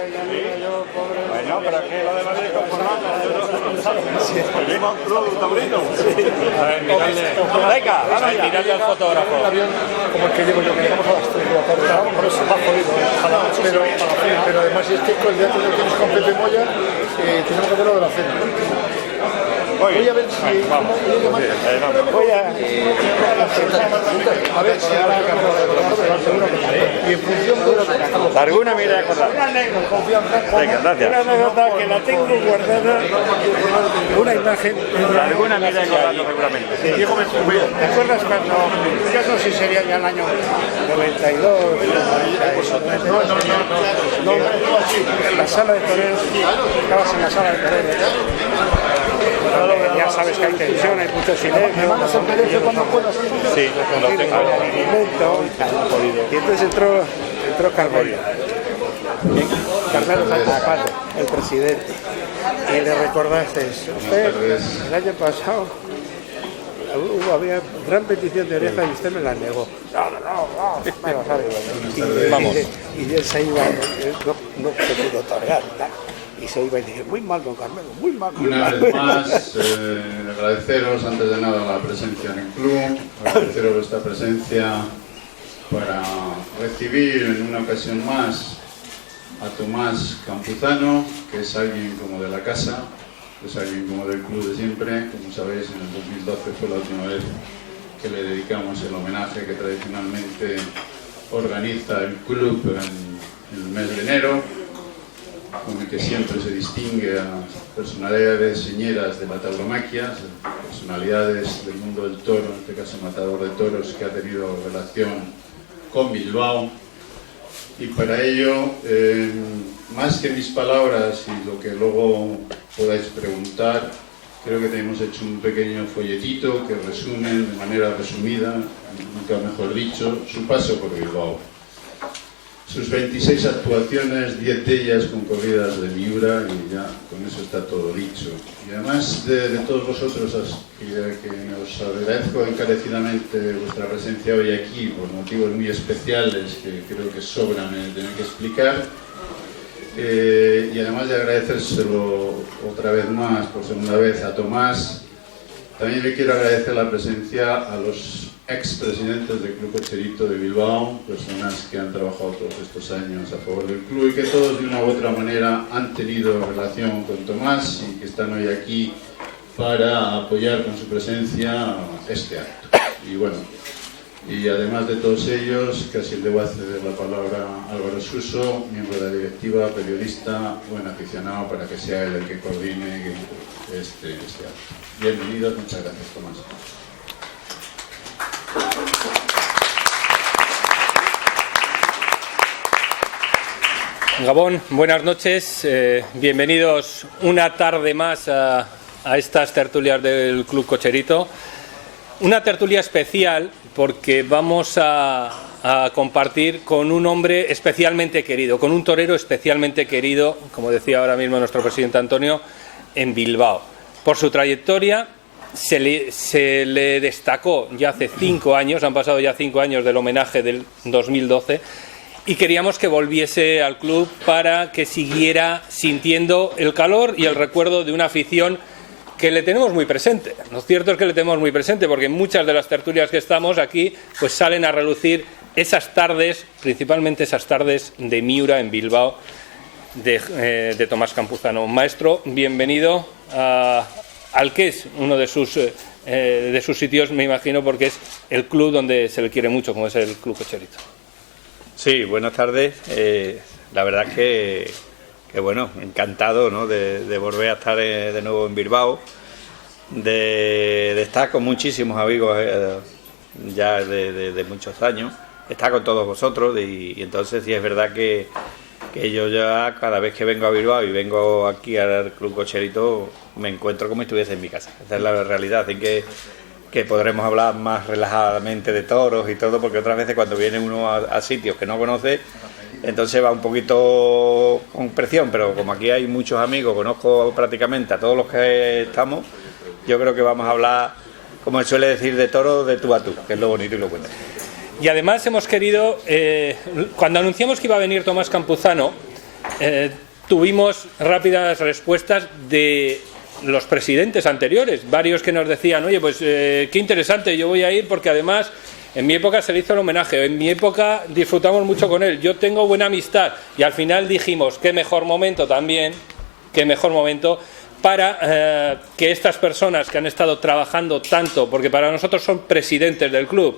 Bueno, pero es que lo de Madrid es conformado. El mismo club taurino. Venga, vamos ya. Mirarle al fotógrafo. Como el que llevo yo, que llegamos a las 3 de la tarde. Vamos, por eso va jodido. Pero además es que el día que lo tienes con Pepe Moya, tenemos que hacer lo de la cena. Voy a ver si... Vamos. Voy a ver si ahora y en función de ¿Alguna mira a acordar? Venga, gracias. Una anécdota que la tengo guardada, una imagen. ¿Alguna mira a acordar seguramente? Diego Benjumea. ¿Te acuerdas cuando, yo no sé si sería ya el año 92, en la sala de toreros, estabas en la sala de toreros, ya sabes que hay tensión, hay mucho silencio, cuando puedas. Sí, lo tengo. y entonces entró Carmelo. Carmelo Zapato, el presidente, y le recordaste eso. Usted, el año pasado había gran petición de oreja y usted me la negó. No, me lo sabe. Vamos. Y él se iba, no se pudo torear, y se iba y dije, muy mal, don Carmelo, muy mal. Una vez más, agradeceros antes de nada la presencia en el club, agradeceros vuestra presencia para recibir en una ocasión más a Tomás Campuzano, que es alguien como de la casa, es alguien como del club de siempre. Como sabéis, en el 2012 fue la última vez que le dedicamos el homenaje que tradicionalmente organiza el club en el mes de enero, con el que siempre se distingue a personalidades señeras de la tauromaquia, personalidades del mundo del toro, en este caso matador de toros, que ha tenido relación con Bilbao. Y para ello, más que mis palabras y lo que luego podáis preguntar, creo que tenemos hecho un pequeño folletito que resume de manera resumida, nunca mejor dicho, su paso por Bilbao. Sus 26 actuaciones, 10 de ellas con corridas de Miura, y ya con eso está todo dicho. Y además de todos vosotros, que os agradezco encarecidamente vuestra presencia hoy aquí por motivos muy especiales que creo que sobran en tener que explicar, y además de agradecérselo otra vez más, por segunda vez, a Tomás, también le quiero agradecer la presencia a los expresidentes del Club Cocherito de Bilbao, personas que han trabajado todos estos años a favor del club y que todos de una u otra manera han tenido relación con Tomás y que están hoy aquí para apoyar con su presencia este acto. Y bueno, y además de todos ellos, casi le voy a ceder la palabra a Álvaro Suso, miembro de la directiva, periodista, buen aficionado, para que sea él el que coordine este acto. Bienvenidos, muchas gracias, Tomás. Gabón, buenas noches, bienvenidos una tarde más a estas tertulias del Club Cocherito. Una tertulia especial porque vamos a compartir con un hombre especialmente querido, con un torero especialmente querido, como decía ahora mismo nuestro presidente Antonio, en Bilbao. Por su trayectoria se le destacó ya hace 5 años, han pasado ya 5 años del homenaje del 2012, y queríamos que volviese al club para que siguiera sintiendo el calor y el recuerdo de una afición que le tenemos muy presente. Lo cierto es que le tenemos muy presente porque en muchas de las tertulias que estamos aquí pues salen a relucir esas tardes, principalmente esas tardes de Miura en Bilbao de Tomás Campuzano. Maestro, bienvenido al que es uno de sus sitios, me imagino, porque es el club donde se le quiere mucho, como es el Club Cocherito. Sí, buenas tardes. La verdad es que bueno, encantado, ¿no?, de volver a estar de nuevo en Bilbao, de estar con muchísimos amigos ya de muchos años, estar con todos vosotros y entonces sí es verdad que yo ya cada vez que vengo a Bilbao y vengo aquí al Club Cocherito me encuentro como si estuviese en mi casa. Esa es la realidad, así que podremos hablar más relajadamente de toros y todo, porque otras veces cuando viene uno a sitios que no conoce, entonces va un poquito con presión, pero como aquí hay muchos amigos, conozco prácticamente a todos los que estamos, yo creo que vamos a hablar, como se suele decir, de toros de tú a tú, que es lo bonito y lo bueno. Y además hemos querido, cuando anunciamos que iba a venir Tomás Campuzano, tuvimos rápidas respuestas de los presidentes anteriores, varios que nos decían, oye, pues qué interesante, yo voy a ir porque además en mi época se le hizo el homenaje, en mi época disfrutamos mucho con él, yo tengo buena amistad, y al final dijimos, qué mejor momento también, qué mejor momento para que estas personas que han estado trabajando tanto, porque para nosotros son presidentes del club,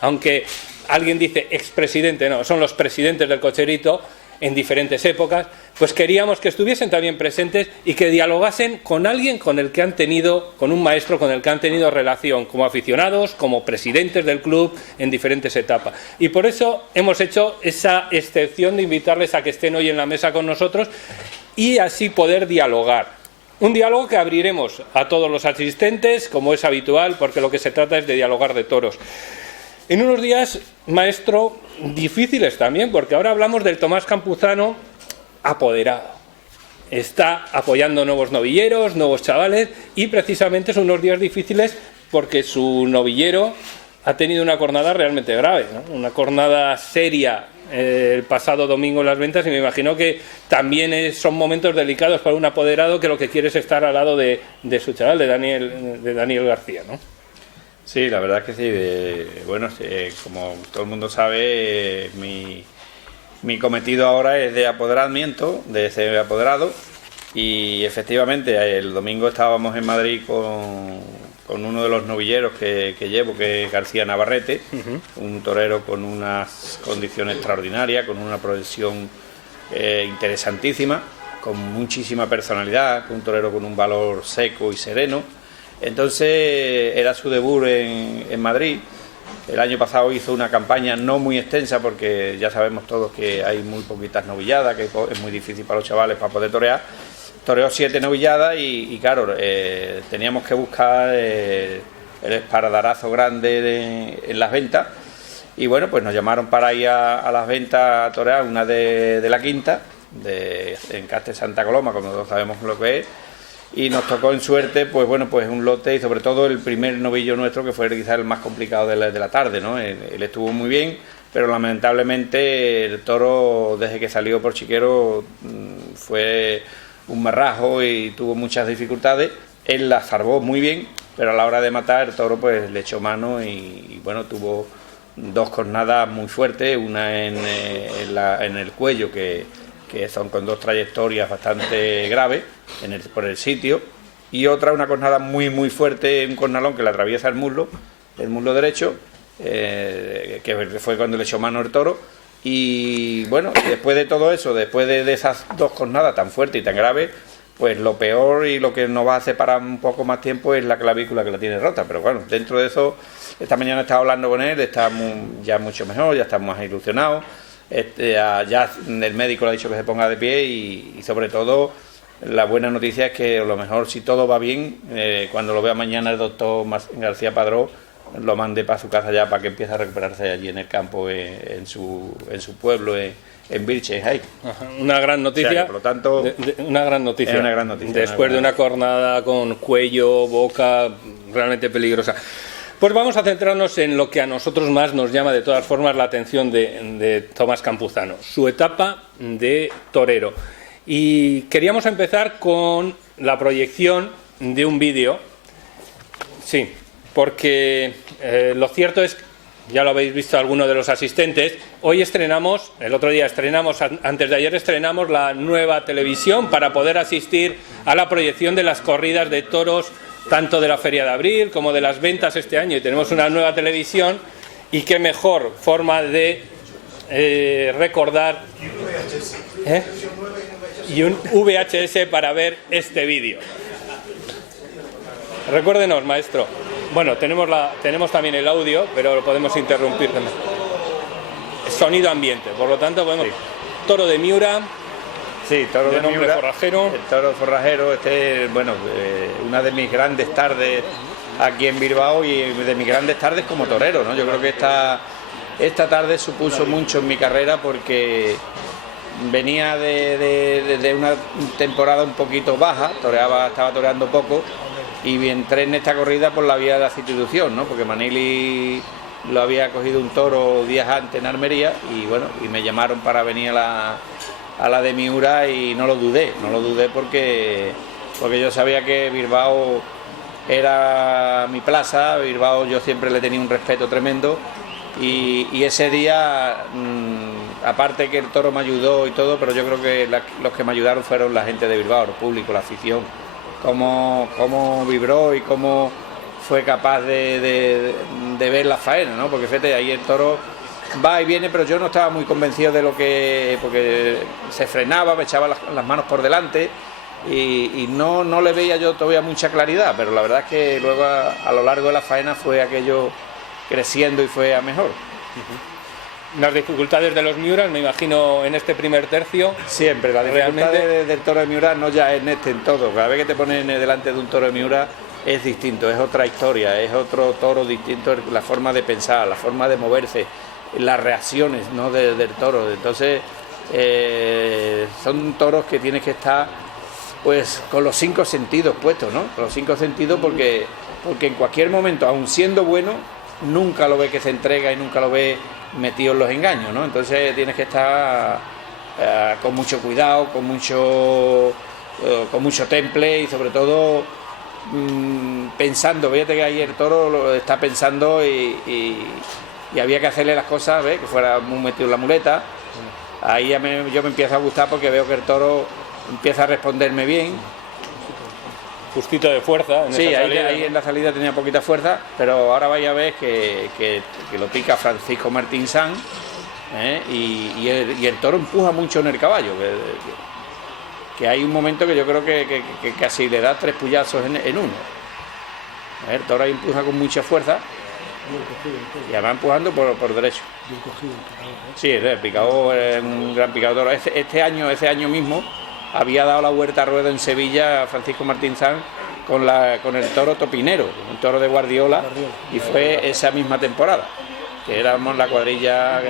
aunque alguien dice expresidente, no, son los presidentes del Cocherito en diferentes épocas, pues queríamos que estuviesen también presentes y que dialogasen con alguien con el que han tenido, con un maestro con el que han tenido relación, como aficionados, como presidentes del club en diferentes etapas. Y por eso hemos hecho esa excepción de invitarles a que estén hoy en la mesa con nosotros y así poder dialogar. Un diálogo que abriremos a todos los asistentes, como es habitual, porque lo que se trata es de dialogar de toros. En unos días, maestro, difíciles también, porque ahora hablamos del Tomás Campuzano apoderado. Está apoyando nuevos novilleros, nuevos chavales, y precisamente son unos días difíciles porque su novillero ha tenido una cornada realmente grave, ¿no? Una cornada seria el pasado domingo en las ventas, y me imagino que también son momentos delicados para un apoderado que lo que quiere es estar al lado de su chaval, de Daniel García, ¿no? Sí, la verdad es que sí. Bueno, como todo el mundo sabe, mi cometido ahora es de apoderamiento, de ser apoderado, y efectivamente el domingo estábamos en Madrid con uno de los novilleros que llevo, que es García Navarrete, un torero con unas condiciones extraordinarias, con una progresión interesantísima, con muchísima personalidad, un torero con un valor seco y sereno. Entonces era su debut en Madrid. El año pasado hizo una campaña no muy extensa, porque ya sabemos todos que hay muy poquitas novilladas, que es muy difícil para los chavales para poder torear. Toreó 7 novilladas y claro, teníamos que buscar el espaldarazo grande en las ventas, y bueno, pues nos llamaron para ir a las ventas a torear una de la quinta, en Castel Santa Coloma, como todos sabemos lo que es, y nos tocó en suerte, pues bueno, pues un lote, y sobre todo el primer novillo nuestro, que fue quizás el más complicado de la tarde, ¿no? Él estuvo muy bien, pero lamentablemente el toro, desde que salió por Chiquero, fue un marrajo y tuvo muchas dificultades. Él la salvó muy bien, pero a la hora de matar el toro pues le echó mano y bueno, tuvo 2 cornadas muy fuertes, una en el cuello, que son con 2 trayectorias bastante graves por el sitio, y otra, una cornada muy fuerte, un cornalón que le atraviesa el muslo derecho, que fue cuando le echó mano el toro. Y bueno, después de todo eso, después de esas 2 cornadas tan fuertes y tan graves, pues lo peor y lo que nos va a separar un poco más tiempo es la clavícula, que la tiene rota. Pero bueno, dentro de eso, esta mañana he estado hablando con él, está ya mucho mejor, ya está más ilusionado. Ya el médico le ha dicho que se ponga de pie, y sobre todo la buena noticia es que a lo mejor, si todo va bien, cuando lo vea mañana el doctor García Padró, lo mande para su casa ya, para que empiece a recuperarse allí en el campo, en su pueblo, en Vilches. Una gran noticia. O sea, por lo tanto, una gran noticia. Es una gran noticia. Después de una cornada con cuello, boca, realmente peligrosa. Pues vamos a centrarnos en lo que a nosotros más nos llama de todas formas la atención de Tomás Campuzano, su etapa de torero. Y queríamos empezar con la proyección de un vídeo. Sí, porque lo cierto es, ya lo habéis visto algunos de los asistentes, hoy estrenamos, el otro día estrenamos, antes de ayer estrenamos la nueva televisión para poder asistir a la proyección de las corridas de toros, tanto de la Feria de Abril como de las ventas este año, y tenemos una nueva televisión, y qué mejor forma de recordar y un VHS para ver este vídeo. Recuérdenos, maestro. Bueno, tenemos también el audio, pero lo podemos interrumpir también. Sonido ambiente, por lo tanto podemos... Sí. Toro de Miura. Sí, toro de Miura, forrajero. El toro forrajero, una de mis grandes tardes aquí en Bilbao, y de mis grandes tardes como torero, ¿no? Yo creo que esta tarde supuso mucho en mi carrera, porque venía de una temporada un poquito baja, estaba toreando poco, y entré en esta corrida por la vía de la sustitución, ¿no? Porque Manili lo había cogido un toro días antes en Almería, y bueno, y me llamaron para venir a a la de Miura y no lo dudé porque yo sabía que Bilbao era mi plaza. Bilbao yo siempre le tenía un respeto tremendo y ese día, aparte que el toro me ayudó y todo, pero yo creo que los que me ayudaron fueron la gente de Bilbao, el público, la afición, cómo vibró y cómo fue capaz de ver la faena, ¿no? Porque fíjate, ahí el toro va y viene, pero yo no estaba muy convencido de porque se frenaba, me echaba las manos por delante y no le veía yo todavía mucha claridad, pero la verdad es que luego a lo largo de la faena fue aquello creciendo y fue a mejor. Las dificultades de los Miuras, me imagino, en este primer tercio. Siempre, la dificultad del toro de Miura no ya es en todo. Cada vez que te ponen delante de un toro de Miura es distinto, es otra historia, es otro toro distinto, la forma de pensar, la forma de moverse, las reacciones, ¿no?, del toro. Entonces son toros que tienes que estar pues con los 5 sentidos puestos, ¿no? Con los 5 sentidos porque en cualquier momento, aun siendo bueno, nunca lo ve que se entrega y nunca lo ve metido en los engaños, ¿no? Entonces tienes que estar con mucho cuidado, con mucho temple y sobre todo pensando. Fíjate que ahí el toro lo está pensando y había que hacerle las cosas, ¿ves?, que fuera muy metido en la muleta. Ahí yo me empiezo a gustar porque veo que el toro empieza a responderme bien. Justito de fuerza. Sí, ahí en la salida tenía poquita fuerza, pero ahora vaya a ver que lo pica Francisco Martín Sanz, y el toro empuja mucho en el caballo. Que hay un momento que yo creo que casi le da 3 puyazos en uno. El toro ahí empuja con mucha fuerza y va empujando por derecho. Sí, el picador es un gran picador. Ese año mismo había dado la vuelta a ruedo en Sevilla Francisco Martín Sanz con el toro Topinero, un toro de Guardiola, y fue esa misma temporada, que éramos la cuadrilla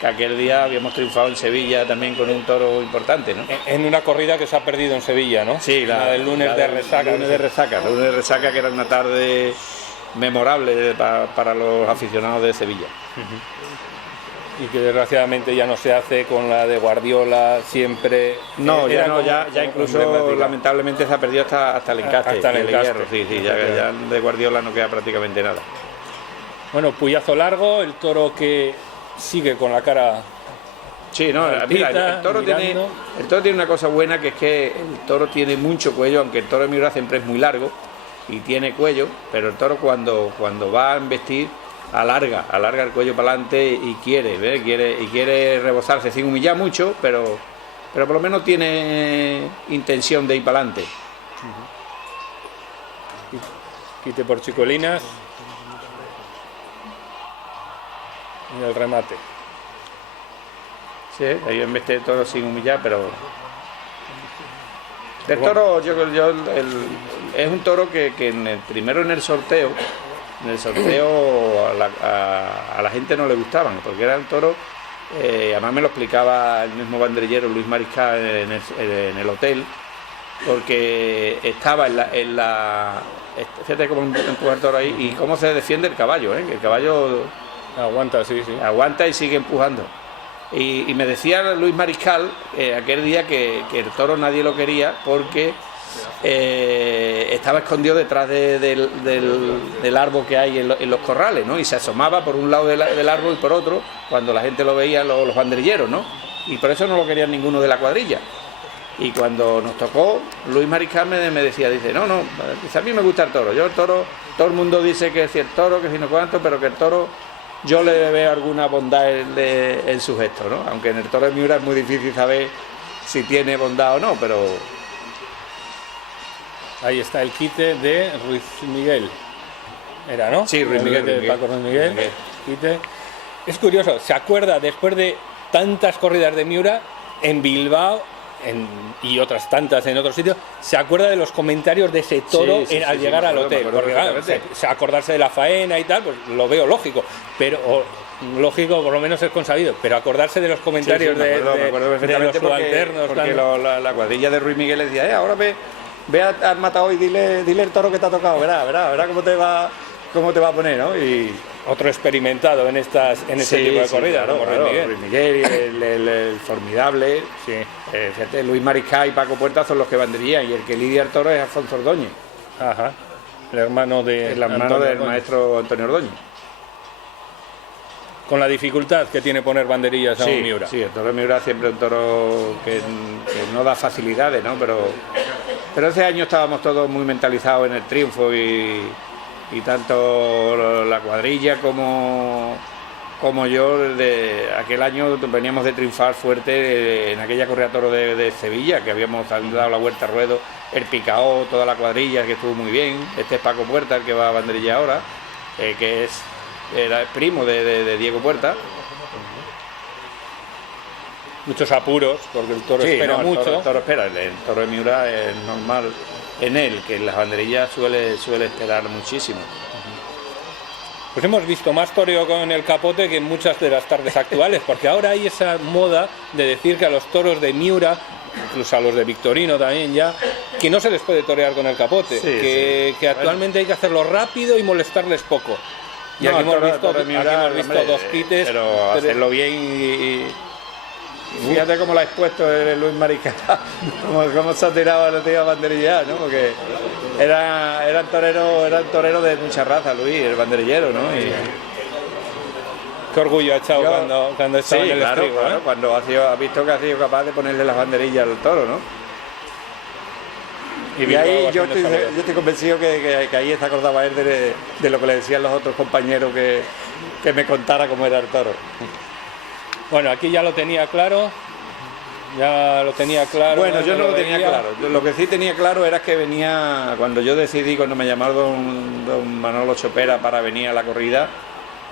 que aquel día habíamos triunfado en Sevilla también con un toro importante, ¿no? En una corrida que se ha perdido en Sevilla, ¿no? Sí, la del lunes de resaca. El lunes de resaca, que era una tarde memorable para los aficionados de Sevilla. Y que desgraciadamente ya no se hace con la de Guardiola siempre. No, ya incluso lamentablemente se ha perdido hasta el encaste. Hasta el encaste. Hierro, sí, ya de Guardiola no queda prácticamente nada. Bueno, puyazo largo, el toro que sigue con la cara. Sí, no, mira, el toro tiene una cosa buena, que es que el toro tiene mucho cuello, aunque el toro de Miura siempre es muy largo y tiene cuello, pero el toro cuando va a embestir alarga el cuello para adelante y quiere rebosarse sin humillar mucho, pero por lo menos tiene intención de ir para adelante. Quite por Chicolinas y el remate. Sí, ahí embeste el toro sin humillar, pero el toro es un toro que primero en el sorteo a la gente no le gustaban, porque era un toro, además me lo explicaba el mismo banderillero Luis Mariscal en el hotel, porque estaba fíjate cómo empuja el toro ahí y cómo se defiende el caballo, que el caballo aguanta, sí. Aguanta y sigue empujando. Y me decía Luis Mariscal aquel día que el toro nadie lo quería porque estaba escondido detrás del árbol que hay en los corrales, ¿no? Y se asomaba por un lado del árbol y por otro cuando la gente lo veía, los banderilleros, ¿no? Y por eso no lo querían ninguno de la cuadrilla. Y cuando nos tocó, Luis Mariscal me decía, dice, no, dice, a mí me gusta el toro. Yo el toro, todo el mundo dice que si el toro, que si no cuánto, pero que el toro yo le veo alguna bondad en su gesto, ¿no? Aunque en el toro de Miura es muy difícil saber si tiene bondad o no, pero... Ahí está el quite de Ruiz Miguel. Era, ¿no? Sí, Ruiz Miguel. De Paco Ruiz Miguel. Quite. Es curioso, se acuerda después de tantas corridas de Miura en Bilbao y otras tantas en otros sitios, se acuerda de los comentarios de ese toro al llegar al hotel. Porque claro, acordarse de la faena y tal, pues lo veo lógico, pero lógico por lo menos es consabido, pero acordarse de los comentarios me acuerdo de los subalternos. Porque la cuadrilla de Ruiz Miguel le decía, ahora ve al matador y dile el toro que te ha tocado, verá cómo te va a poner, ¿no? Y otro experimentado en ese tipo de corridas, claro, como claro, Luis Miguel. Luis Miguel, el formidable. Sí. Fíjate, Luis Mariscal y Paco Puerta son los que banderían, y el que lidia el toro es Alfonso Ordóñez, Ajá. El hermano de el hermano Antonio del Ordóñez. maestro Antonio Ordóñez. Con la dificultad que tiene poner banderillas a un Miura. Sí, el toro de Miura siempre es un toro que no da facilidades, ¿no? Pero ese año estábamos todos muy mentalizados en el triunfo y tanto la cuadrilla como yo, de aquel año veníamos de triunfar fuerte en aquella corrida de toro de Sevilla, que habíamos dado la vuelta a ruedo, el Picao, toda la cuadrilla, que estuvo muy bien. Este es Paco Puerta, el que va a banderilla ahora, que era el primo de Diego Puerta. Muchos apuros, porque el toro Sí, espera no, mucho. El toro espera, el toro de Miura es normal en él, que en las banderillas suele esperar muchísimo. Pues hemos visto más toreo con el capote que en muchas de las tardes actuales, porque ahora hay esa moda de decir que a los toros de Miura, incluso a los de Victorino también ya, que no se les puede torear con el capote, que actualmente hay que hacerlo rápido y molestarles poco. Y aquí hemos visto hombre, dos quites, pero hacerlo bien y fíjate cómo lo ha expuesto Luis Mariscal, cómo se ha tirado a la tía banderilla, ¿no? Porque eran toreros de mucha raza, Luis, el banderillero, ¿no? Qué orgullo ha echado cuando estaba en el estribo, claro, ¿eh? cuando ha visto que ha sido capaz de ponerle las banderillas al toro, ¿no? Y ahí yo estoy convencido que ahí está acordado a él de lo que le decían los otros compañeros, que me contara cómo era el toro. Bueno, aquí ya lo tenía claro. Bueno, yo no lo tenía claro. Lo que sí tenía claro era que venía, cuando yo decidí, cuando me llamaron don Manolo Chopera para venir a la corrida,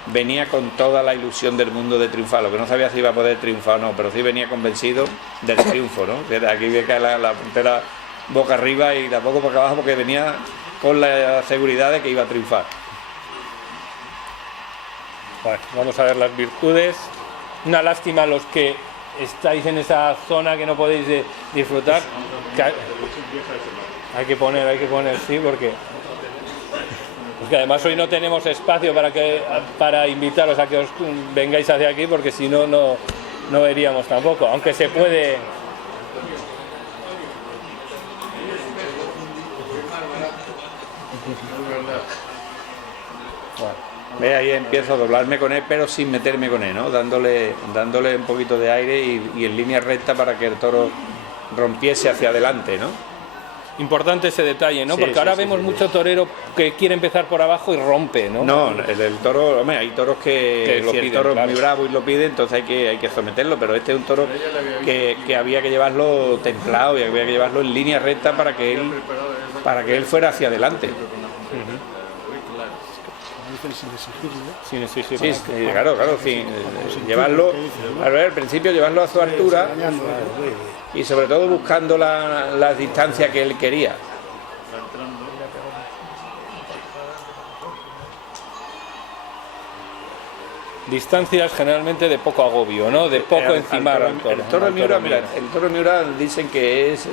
venía con toda la ilusión del mundo de triunfar. Lo que no sabía si iba a poder triunfar o no, pero sí venía convencido del triunfo, ¿no? Aquí ve que la puntera boca arriba y tampoco boca abajo, porque venía con la seguridad de que iba a triunfar. Bueno, vamos a ver las virtudes. Una lástima los que estáis en esa zona que no podéis disfrutar. Hay que poner, sí, porque además hoy no tenemos espacio para invitaros a que os vengáis hacia aquí, porque si no, no veríamos tampoco, aunque se puede. Ve, ahí empiezo a doblarme con él, pero sin meterme con él, ¿no? Dándole un poquito de aire y en línea recta para que el toro rompiese hacia adelante, ¿no? Importante ese detalle, ¿no? Sí, porque ahora vemos mucho torero que quiere empezar por abajo y rompe, ¿no? No, el toro, hombre, hay toros que lo si piden, el toro es claro. muy bravo y lo pide, entonces hay que someterlo, pero este es un toro que había que llevarlo templado y había que llevarlo en línea recta para que él fuera hacia adelante. Sin exigir. Sí, claro, sin llevarlo, al principio llevarlo a su altura y sobre todo buscando la distancia que él quería. Distancias generalmente de poco agobio, ¿no? De poco encimar al toro. El toro de Miura, mira, el toro de Miura dicen que es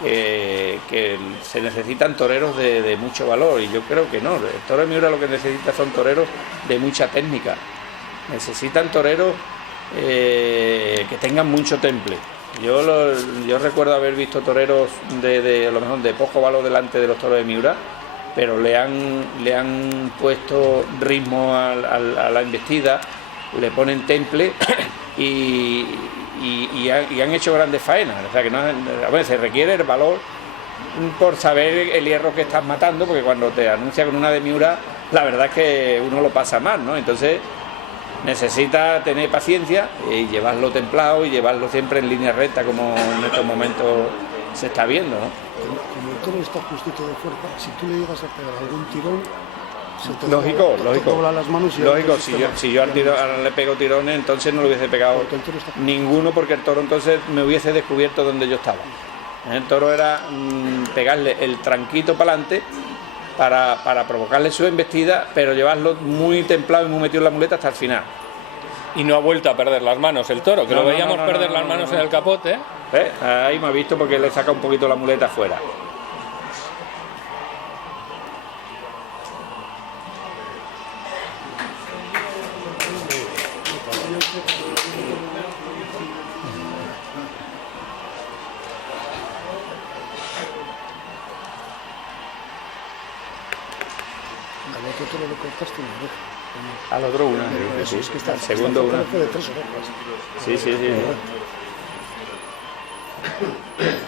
que se necesitan toreros de mucho valor, y yo creo que no. El toro de Miura lo que necesita son toreros de mucha técnica. Necesitan toreros que tengan mucho temple. Yo recuerdo haber visto toreros a lo mejor de poco valor delante de los toros de Miura, pero le han puesto ritmo a la embestida, le ponen temple y han hecho grandes faenas. O sea que se requiere el valor por saber el hierro que estás matando, porque cuando te anuncia con una de Miura, la verdad es que uno lo pasa mal, ¿no? Entonces necesita tener paciencia y llevarlo templado y llevarlo siempre en línea recta, como en estos momentos se está viendo, ¿no? Como el toro está justito de fuerza, si tú le llegas a pegar algún tirón, se te Lógico. dobla las manos y Lógico, si yo ahora le pego tirones, entonces no le hubiese pegado ninguno, porque el toro entonces me hubiese descubierto donde yo estaba. El toro era pegarle el tranquito para adelante para provocarle su embestida, pero llevarlo muy templado y muy metido en la muleta hasta el final. Y no ha vuelto a perder las manos el toro, que lo veíamos perder las manos en el capote. Ahí me ha visto porque le saca un poquito la muleta afuera. qué toro le cortaste una oreja? Al otro una. Sí, Es que está, al segundo una. de 3 orejas. Sí.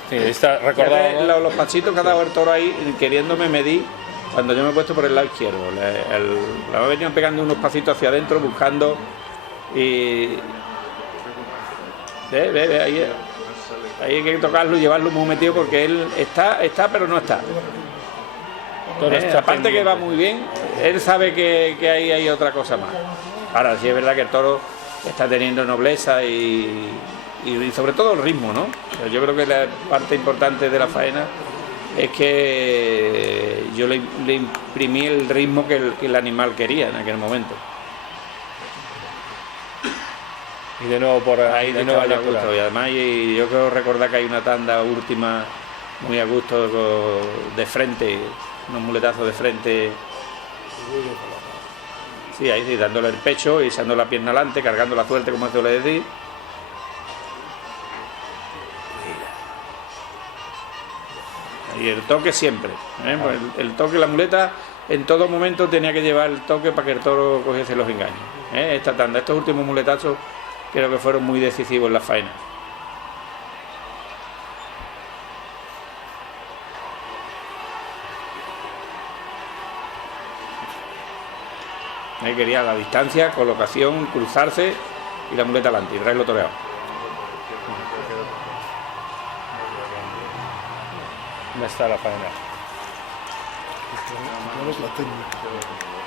Sí, está recordado. Los pachitos que ha dado el toro ahí, queriéndome medir, cuando yo me he puesto por el lado izquierdo. La ha venido pegando unos pasitos hacia adentro, buscando. Y. Ve, ahí hay que tocarlo y llevarlo muy metido porque él está, pero no está. Aparte que va muy bien, él sabe que ahí hay otra cosa más. Ahora, sí es verdad que el toro está teniendo nobleza y sobre todo el ritmo, ¿no? Yo creo que la parte importante de la faena es que yo le imprimí el ritmo que el animal quería en aquel momento. Y de nuevo por ahí, de nuevo a gusto. Y además yo creo recordar que hay una tanda última muy a gusto de frente, unos muletazos de frente. Sí, ahí sí, dándole el pecho y echando la pierna adelante, cargando la suerte, como se suele decir. Y el toque siempre, pues el toque, la muleta en todo momento tenía que llevar el toque para que el toro cogiese los engaños. Esta tanda, estos últimos muletazos creo que fueron muy decisivos en la faena. Ahí quería la distancia, colocación, cruzarse y la muleta adelante y traerlo toreado. ¿Dónde está la faena? La clave es la técnica.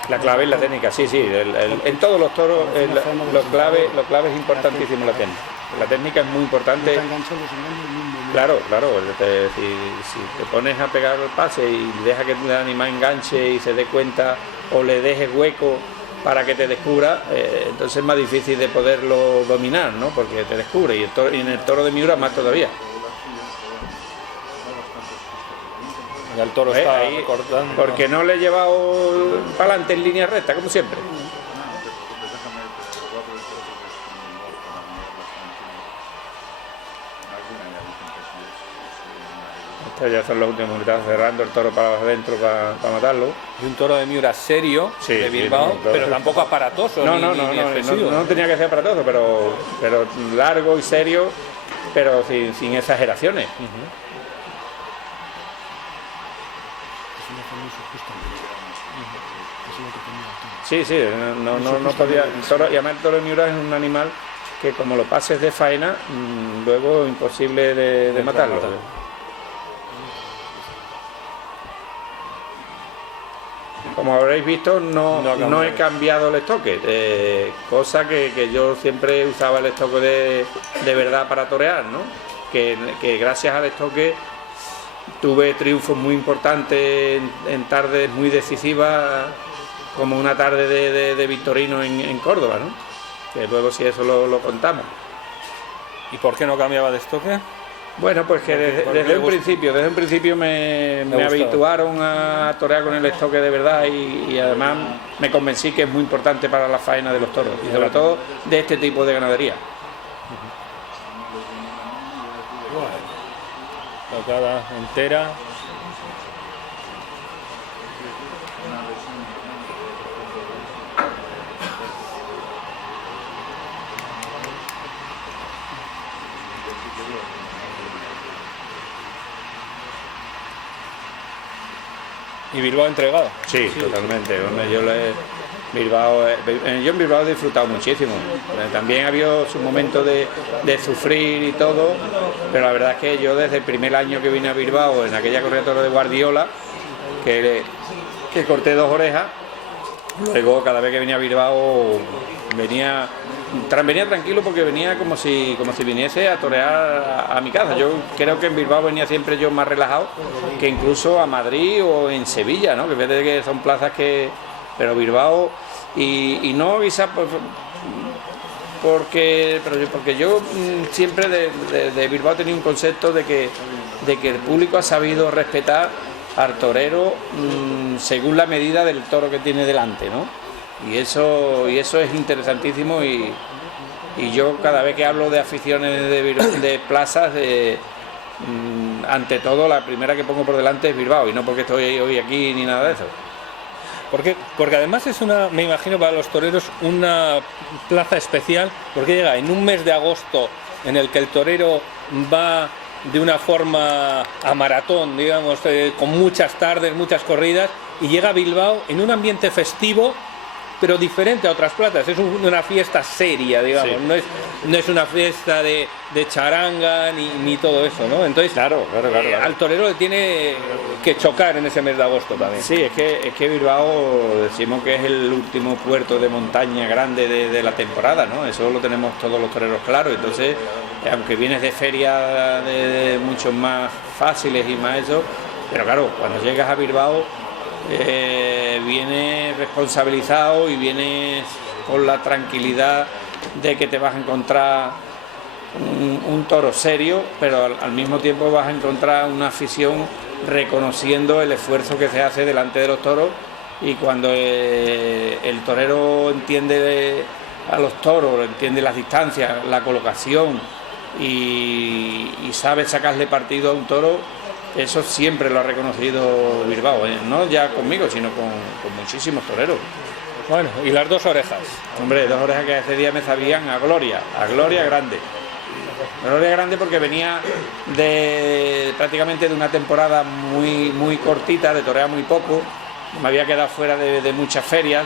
La clave es la técnica, sí. En todos los toros los claves es importantísimo la técnica. La técnica es muy importante. Claro. Si te pones a pegar el pase y deja que el animal enganche y se dé cuenta o le dejes hueco para que te descubra, entonces es más difícil de poderlo dominar, ¿no? Porque te descubre y en el toro de Miura más todavía. Ya el toro está ahí, cortando. porque no le he llevado para adelante en línea recta, como siempre. Estos ya son los últimos muletazos, cerrando el toro para adentro para matarlo. Y un toro de Miura serio, sí, de Bilbao, pero tampoco aparatoso. No tenía que ser aparatoso, pero largo y serio, pero sin exageraciones. Sí, no podía. Y además el toro de Miura es un animal que como lo pases de faena, luego imposible de matarlo. Como habréis visto, no he cambiado el estoque, cosa que yo siempre usaba el estoque de verdad para torear, ¿no? Que gracias al estoque tuve triunfos muy importantes en tardes muy decisivas, como una tarde de Victorino en Córdoba, ¿no? Que luego si eso lo contamos. ¿Y por qué no cambiaba de estoque? Bueno, pues que desde un principio me habituaron a torear con el estoque de verdad y además me convencí que es muy importante para la faena de los toros y sobre todo de este tipo de ganadería. Tocada entera. ¿Y Bilbao entregado? Sí, totalmente. Hombre, yo en Bilbao he disfrutado muchísimo. También ha habido su momento de sufrir y todo, pero la verdad es que yo desde el primer año que vine a Bilbao, en aquella corrida de toro de Guardiola, que corté 2 orejas, luego cada vez que venía a Bilbao venía tranquilo porque venía como si viniese a torear a mi casa. Yo creo que en Bilbao venía siempre yo más relajado que incluso a Madrid o en Sevilla, ¿no? Que fíjate que son plazas pero Bilbao y no quizás porque yo siempre de Bilbao tenía un concepto de que el público ha sabido respetar al torero según la medida del toro que tiene delante, ¿no? Y eso es interesantísimo y yo cada vez que hablo de aficiones de plazas, ante todo la primera que pongo por delante es Bilbao y no porque estoy hoy aquí ni nada de eso. Porque además es me imagino para los toreros, una plaza especial, porque llega en un mes de agosto en el que el torero va de una forma a maratón, digamos, con muchas tardes, muchas corridas, y llega a Bilbao en un ambiente festivo, pero diferente a otras plazas. Es una fiesta seria, digamos, sí. no es una fiesta de charanga ni todo eso, ¿no? Entonces, claro. Al torero le tiene que chocar en ese mes de agosto también. Sí, es que Bilbao decimos que es el último puerto de montaña grande de la temporada, ¿no? Eso lo tenemos todos los toreros claros. Entonces, aunque vienes de ferias de mucho más fáciles y más eso, pero claro, cuando llegas a Bilbao vienes responsabilizado y vienes con la tranquilidad de que te vas a encontrar un toro serio, pero al mismo tiempo vas a encontrar una afición reconociendo el esfuerzo que se hace delante de los toros, y cuando el torero entiende a los toros, entiende las distancias, la colocación y sabe sacarle partido a un toro, eso siempre lo ha reconocido Bilbao, no ya conmigo, sino con muchísimos toreros. Bueno, y las dos orejas. Hombre, dos orejas que ese día me sabían a gloria grande. Gloria grande porque venía prácticamente de una temporada muy cortita, de torear muy poco, me había quedado fuera de muchas ferias,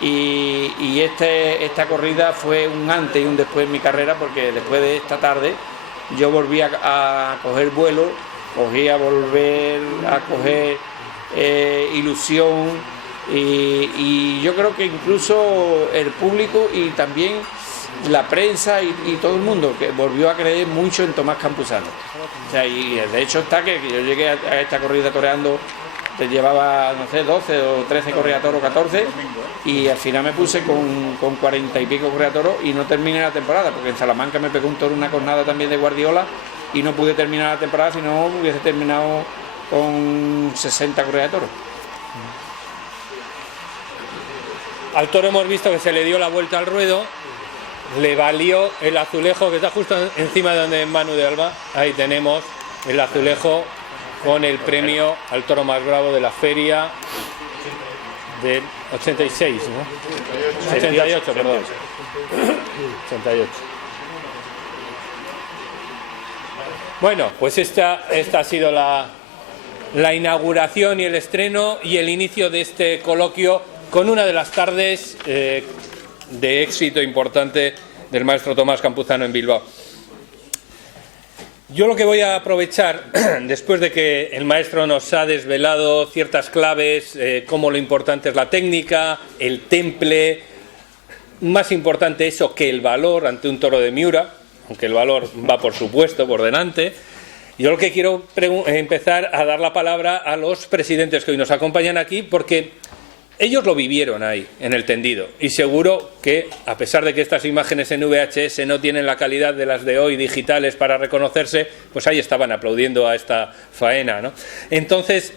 y esta corrida fue un antes y un después en mi carrera, porque después de esta tarde yo volví a coger vuelo, volví a volver a coger ilusión, y yo creo que incluso el público y también la prensa y todo el mundo que volvió a creer mucho en Tomás Campuzano. O sea, y de hecho está que yo llegué a esta corrida toreando, llevaba, no sé, 12 o 13 corridas toros, 14, y al final me puse con 40 y pico corridas toros y no terminé la temporada, porque en Salamanca me pegó un toro, una cornada también de Guardiola, y no pude terminar la temporada, si no hubiese terminado con 60 corridas de toros. Al toro hemos visto que se le dio la vuelta al ruedo, le valió el azulejo que está justo encima de donde Manu de Alba. Ahí tenemos el azulejo con el premio al toro más bravo de la feria del 86, ¿no? 88, perdón. 88. Bueno, pues esta ha sido la inauguración y el estreno y el inicio de este coloquio con una de las tardes de éxito importante del maestro Tomás Campuzano en Bilbao. Yo lo que voy a aprovechar, después de que el maestro nos ha desvelado ciertas claves, como lo importante es la técnica, el temple, más importante eso que el valor ante un toro de Miura, aunque el valor va por supuesto por delante, yo lo que quiero empezar a dar la palabra a los presidentes que hoy nos acompañan aquí, porque ellos lo vivieron ahí, en el tendido, y seguro que, a pesar de que estas imágenes en VHS no tienen la calidad de las de hoy digitales para reconocerse, pues ahí estaban aplaudiendo a esta faena, ¿no? Entonces,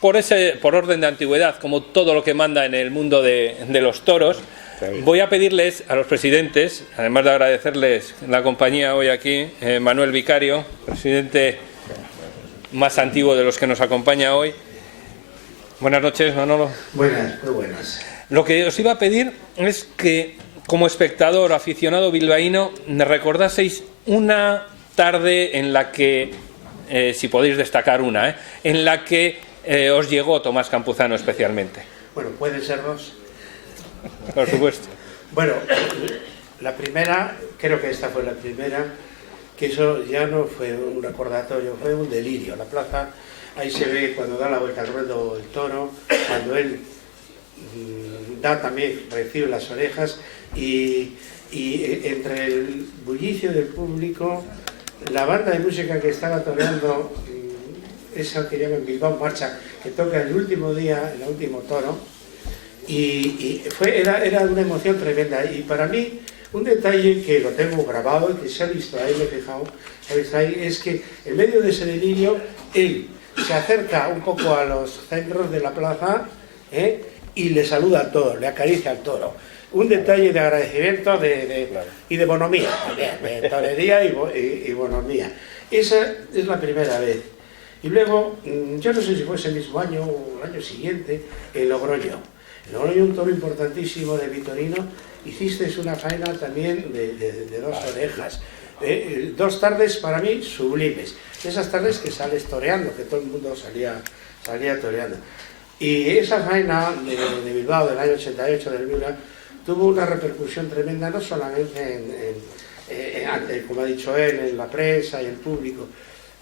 por orden de antigüedad, como todo lo que manda en el mundo de los toros, voy a pedirles a los presidentes, además de agradecerles la compañía hoy aquí, Manuel Vicario, presidente más antiguo de los que nos acompaña hoy. Buenas noches, Manolo. Buenas, muy buenas. Lo que os iba a pedir es que, como espectador aficionado bilbaíno, me recordaseis una tarde en la que, si podéis destacar una, en la que os llegó Tomás Campuzano especialmente. Bueno, pueden ser dos. Por supuesto. Bueno, la primera, creo que esta fue la primera, que eso ya no fue un recordatorio, fue un delirio. La plaza, ahí se ve cuando da la vuelta al ruedo el toro, cuando él recibe las orejas, y entre el bullicio del público, la banda de música que estaba toreando, esa que llaman Bilbao Marcha, que toca el último día, el último toro, y era una emoción tremenda. Y para mí, un detalle que lo tengo grabado y que se ha visto ahí, me he fijado, es que en medio de ese delirio, él se acerca un poco a los centros de la plaza y le saluda al toro, le acaricia al toro. Un detalle de agradecimiento y de bonomía, también, de torería y bonomía. Esa es la primera vez. Y luego, yo no sé si fue ese mismo año o el año siguiente, en Logroño. En Logroño, un toro importantísimo de Vitorino, hicisteis una faena también de 2 orejas. 2 tardes para mí sublimes. Esas tardes que sales toreando, que todo el mundo salía toreando. Y esa faena de Bilbao del año 88 del Miura tuvo una repercusión tremenda, no solamente como ha dicho él, en la prensa y el público.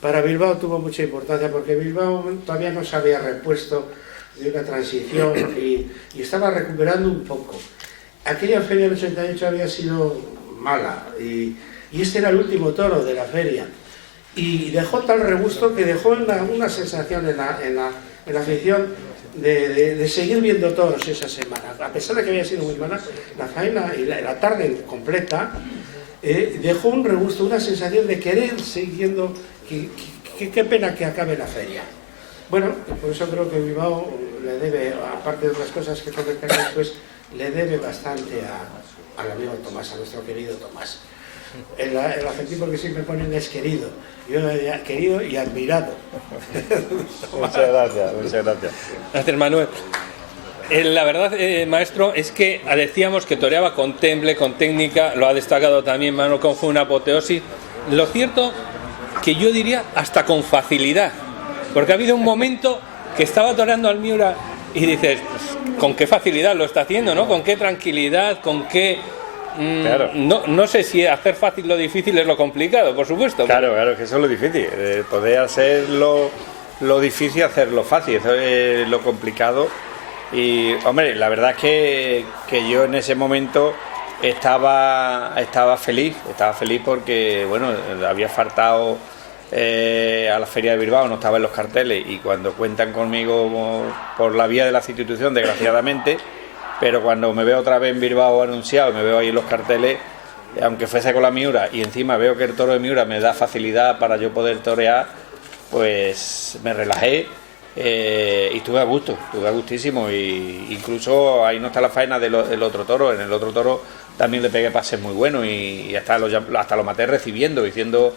Para Bilbao tuvo mucha importancia porque Bilbao todavía no se había repuesto de una transición y estaba recuperando un poco. Aquella feria del 88 había sido mala y este era el último toro de la feria y dejó tal regusto que dejó una sensación en la afición de seguir viendo toros esa semana. A pesar de que había sido muy mala, la faena y la tarde completa dejó un regusto, una sensación de querer seguir viendo. Qué pena que acabe la feria. Bueno, por eso creo que Bilbao le debe, aparte de otras cosas que comentaré después, le debe bastante al amigo Tomás, a nuestro querido Tomás. El adjetivo que siempre ponen es querido. Yo querido y admirado. Muchas gracias, muchas gracias. Gracias, Manuel. La verdad, maestro, es que decíamos que toreaba con temple, con técnica, lo ha destacado también Manuel, como fue una apoteosis. Lo cierto, que yo diría hasta con facilidad, porque ha habido un momento que estaba toreando al Miura y dices, pues, con qué facilidad lo está haciendo, ¿no? Con qué tranquilidad, con qué... Claro. No sé si hacer fácil lo difícil es lo complicado, por supuesto. Claro, claro, que eso es lo difícil, poder hacer lo difícil, hacerlo fácil, eso es lo complicado. Y, hombre, la verdad es que yo en ese momento estaba feliz porque, bueno, había faltado a la Feria de Bilbao, no estaba en los carteles, y cuando cuentan conmigo por la vía de la institución, desgraciadamente, pero cuando me veo otra vez en Bilbao anunciado, me veo ahí en los carteles, aunque fuese con la Miura, y encima veo que el toro de Miura me da facilidad para yo poder torear, pues me relajé y estuve a gusto, estuve a gustísimo, y incluso ahí no está la faena del otro toro, en el otro toro también le pegué pases muy buenos y hasta lo maté recibiendo, diciendo,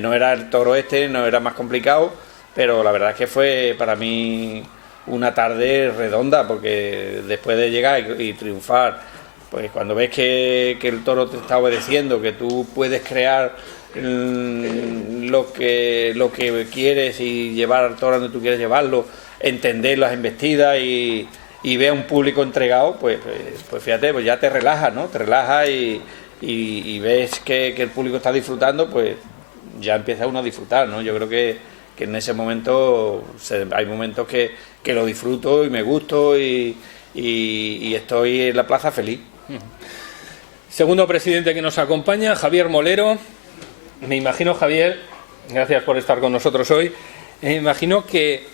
no era el toro no era más complicado, pero la verdad es que fue para mí una tarde redonda, porque después de llegar y triunfar, pues cuando ves que el toro te está obedeciendo, que tú puedes crear lo que quieres y llevar al toro donde tú quieres llevarlo, entender las embestidas y ver a un público entregado, pues fíjate, pues ya te relajas, ¿no? Te relajas y ves que el público está disfrutando, pues ya empieza uno a disfrutar, ¿no? Yo creo que en ese momento hay momentos que lo disfruto y me gusto y estoy en la plaza feliz. Segundo presidente que nos acompaña, Javier Molero. Me imagino, Javier, gracias por estar con nosotros hoy, me imagino que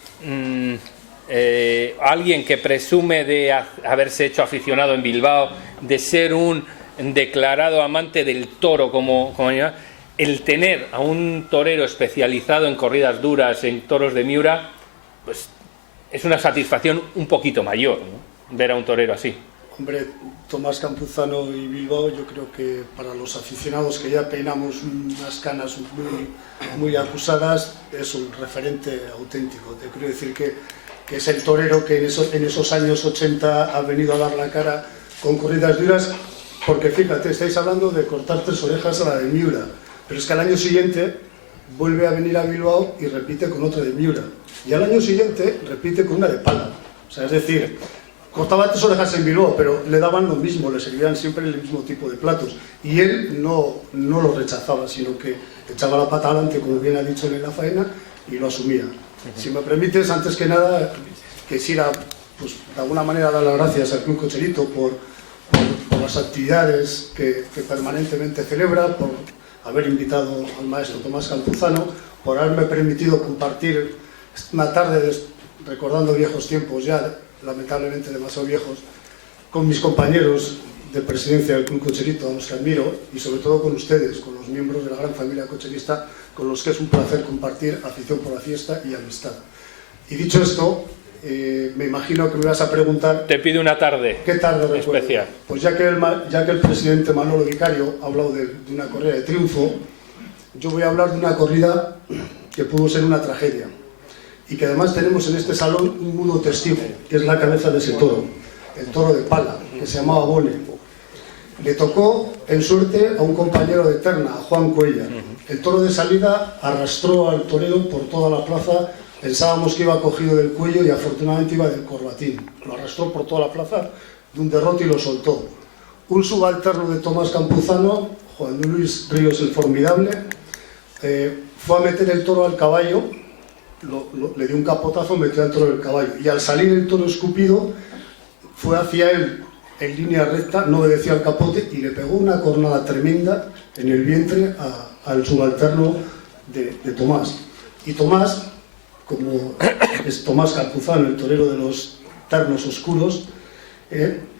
alguien que presume de haberse hecho aficionado en Bilbao, de ser un declarado amante del toro como el tener a un torero especializado en corridas duras, en toros de Miura, pues es una satisfacción un poquito mayor, ¿no? Ver a un torero así. Hombre, Tomás Campuzano y Bilbao, yo creo que para los aficionados que ya peinamos unas canas muy acusadas, es un referente auténtico. Te quiero decir que es el torero que en esos años 80 ha venido a dar la cara con corridas duras, porque fíjate, estáis hablando de cortar 3 orejas a la de Miura, pero es que al año siguiente vuelve a venir a Bilbao y repite con otra de Miura, y al año siguiente repite con una de pala. O sea, es decir, cortaba 3 orejas en Bilbao, pero le daban lo mismo, le servían siempre el mismo tipo de platos. Y él no lo rechazaba, sino que echaba la pata adelante, como bien ha dicho en la faena, y lo asumía. Si me permites, antes que nada, quisiera, pues, de alguna manera dar las gracias al Club Cocherito por las actividades que permanentemente celebra, por haber invitado al maestro Tomás Campuzano, por haberme permitido compartir una tarde recordando viejos tiempos ya, lamentablemente demasiado viejos, con mis compañeros de presidencia del Club Cocherito, a los que admiro, y sobre todo con ustedes, con los miembros de la gran familia cocherista, con los que es un placer compartir afición por la fiesta y amistad. Y dicho esto, me imagino que me vas a preguntar... Te pido una tarde. ¿Qué tarde recuerdo? Especial. Pues ya que el presidente Manolo Vicario ha hablado de una corrida de triunfo, yo voy a hablar de una corrida que pudo ser una tragedia. y que además tenemos en este salón un mudo testigo, que es la cabeza de ese toro, el toro de pala, que se llamaba Bone. Le tocó en suerte a un compañero de terna, a Juan Cuellar. El toro de salida arrastró al torero por toda la plaza. Pensábamos que iba cogido del cuello y afortunadamente iba del corbatín. Lo arrastró por toda la plaza de un derrote y lo soltó. Un subalterno de Tomás Campuzano, Juan Luis Ríos el Formidable, fue a meter el toro al caballo, le dio un capotazo, metió al toro del caballo. Y al salir el toro escupido, fue hacia él en línea recta, no obedecía al capote y le pegó una cornada tremenda en el vientre al subalterno de Tomás. Y Tomás, como es Tomás Campuzano, el torero de los ternos oscuros,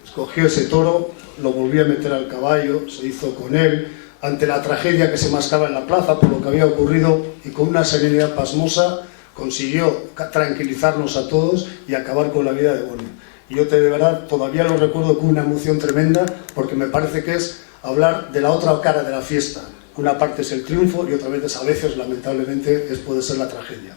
escogió ese toro, lo volvió a meter al caballo, se hizo con él, ante la tragedia que se mascaba en la plaza por lo que había ocurrido, y con una serenidad pasmosa consiguió tranquilizarnos a todos y acabar con la vida de Bone. Y yo de verdad todavía lo recuerdo con una emoción tremenda, porque me parece que es hablar de la otra cara de la fiesta. Una parte es el triunfo y otra vez a veces, lamentablemente, puede ser la tragedia.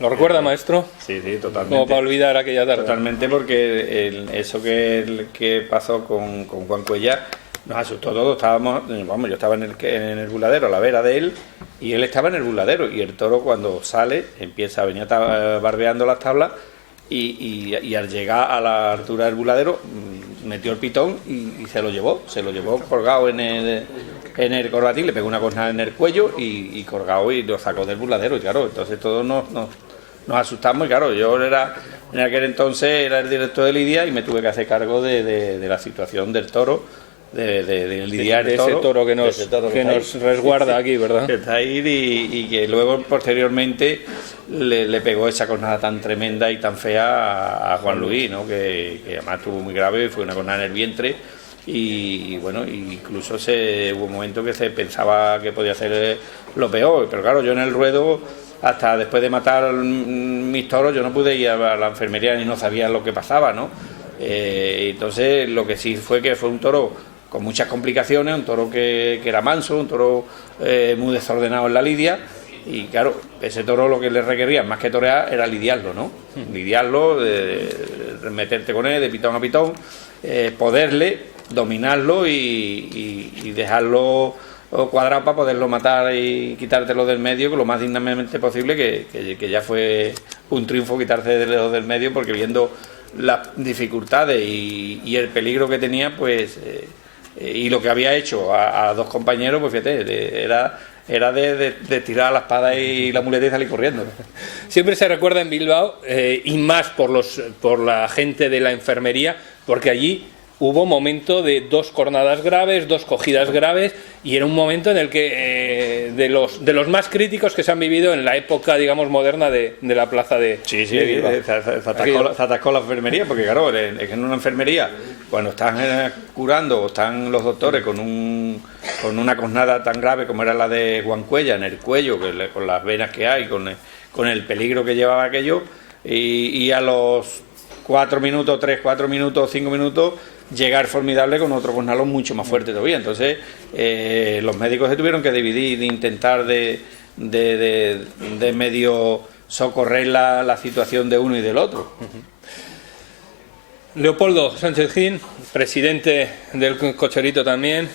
¿Lo recuerda, maestro? Sí, sí, totalmente. Como para olvidar aquella tarde. Totalmente, porque eso que pasó con Juan Cuellar nos asustó todos. Estábamos, vamos, yo estaba en el buladero, a la vera de él, y él estaba en el buladero, y el toro cuando sale empieza a venir barbeando las tablas, y al llegar a la altura del buladero metió el pitón y se lo llevó colgado en el corbatín, le pegó una cornada en el cuello y colgado, y lo sacó del buladero. Y claro, entonces todos nos asustamos, y claro, yo en aquel entonces era el director de Lidia y me tuve que hacer cargo de la situación del toro, de lidiar ese toro que nos resguarda aquí, ¿verdad? Que está ahí, y que luego posteriormente le pegó esa cornada tan tremenda y tan fea a Juan Luis, ¿no? Que además estuvo muy grave y fue una cornada en el vientre. Y bueno, incluso hubo un momento que se pensaba que podía ser lo peor, pero claro, yo en el ruedo, hasta después de matar mis toros, yo no pude ir a la enfermería ni no sabía lo que pasaba, ¿no? Entonces lo que sí fue que fue un toro con muchas complicaciones, un toro que era manso, un toro muy desordenado en la lidia, y claro, ese toro lo que le requería más que torear era lidiarlo, ¿no? Lidiarlo, meterte con él de pitón a pitón, poderle, dominarlo y dejarlo cuadrado para poderlo matar y quitártelo del medio lo más dignamente posible, que ya fue un triunfo quitártelo del medio, porque viendo las dificultades y el peligro que tenía, pues y lo que había hecho a dos compañeros, pues fíjate, era de tirar la espada y la muleta y salir corriendo. Siempre se recuerda en Bilbao, y más por la gente de la enfermería, porque allí hubo momento de 2 cornadas graves, 2 cogidas graves, y era un momento en el que de los más críticos que se han vivido en la época, digamos, moderna de la plaza de Bilbao. Se atascó la enfermería, porque claro, en una enfermería, cuando están curando o están los doctores con una cornada tan grave como era la de Juan Cuellar en el cuello, con las venas que hay, con el peligro que llevaba aquello, y a los 4 minutos, 5 minutos, llegar Formidable con otro cornalón mucho más fuerte todavía. Entonces los médicos se tuvieron que dividir, de intentar de medio socorrer la situación de uno y del otro. Leopoldo Sánchez Gin, presidente del Cocherito también,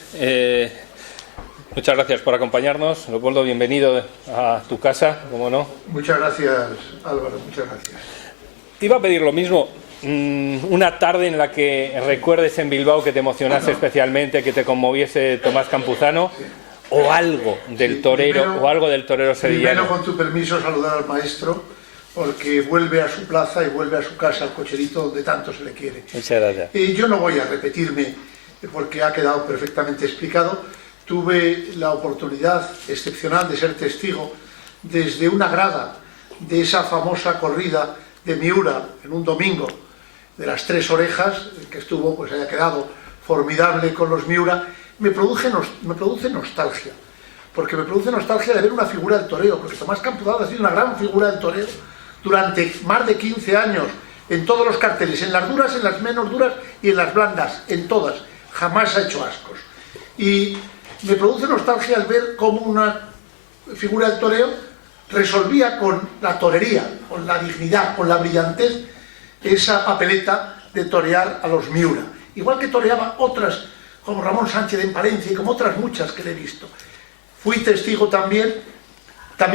muchas gracias por acompañarnos. Leopoldo, bienvenido a tu casa, como no. Muchas gracias, Álvaro, muchas gracias. Te iba a pedir lo mismo, una tarde en la que recuerdes en Bilbao que te emocionase especialmente, que te conmoviese Tomás Campuzano, o algo del torero, primero, o algo del torero sevillano. Primero, con tu permiso, saludar al maestro, porque vuelve a su plaza y vuelve a su casa, al Cocherito, donde tanto se le quiere. Muchas gracias. Yo no voy a repetirme, porque ha quedado perfectamente explicado. Tuve la oportunidad excepcional de ser testigo desde una grada de esa famosa corrida de Miura en un domingo, de las 3 orejas, que estuvo, pues haya quedado formidable con los Miura. Me produce nostalgia, porque me produce nostalgia de ver una figura del toreo, porque Tomás Campuzano ha sido una gran figura del toreo durante más de 15 años, en todos los carteles, en las duras, en las menos duras y en las blandas, en todas. Jamás ha hecho ascos. Y me produce nostalgia al ver cómo una figura del toreo resolvía con la torería, con la dignidad, con la brillantez, esa papeleta de torear a los Miura. Igual que toreaba otras, como Ramón Sánchez en Palencia y como otras muchas que le he visto. Fui testigo también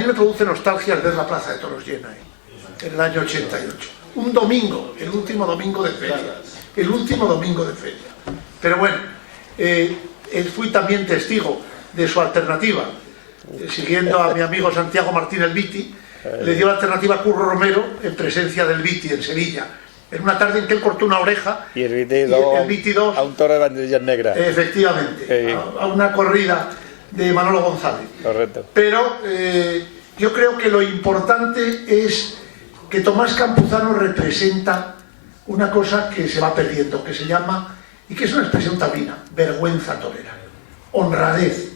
me produce nostalgia al ver la Plaza de Toros llena, en el año 88. Un domingo, el último domingo de feria. El último domingo de feria. Pero bueno, fui también testigo de su alternativa. Siguiendo a mi amigo Santiago Martín el Viti, le dio la alternativa a Curro Romero en presencia del Viti en Sevilla. En una tarde en que él cortó una oreja y el Viti 2 a un toro de banderillas negras. Efectivamente, a una corrida de Manolo González. Correcto. Pero yo creo que lo importante es que Tomás Campuzano representa una cosa que se va perdiendo, que se llama, y que es una expresión taurina, vergüenza torera, honradez,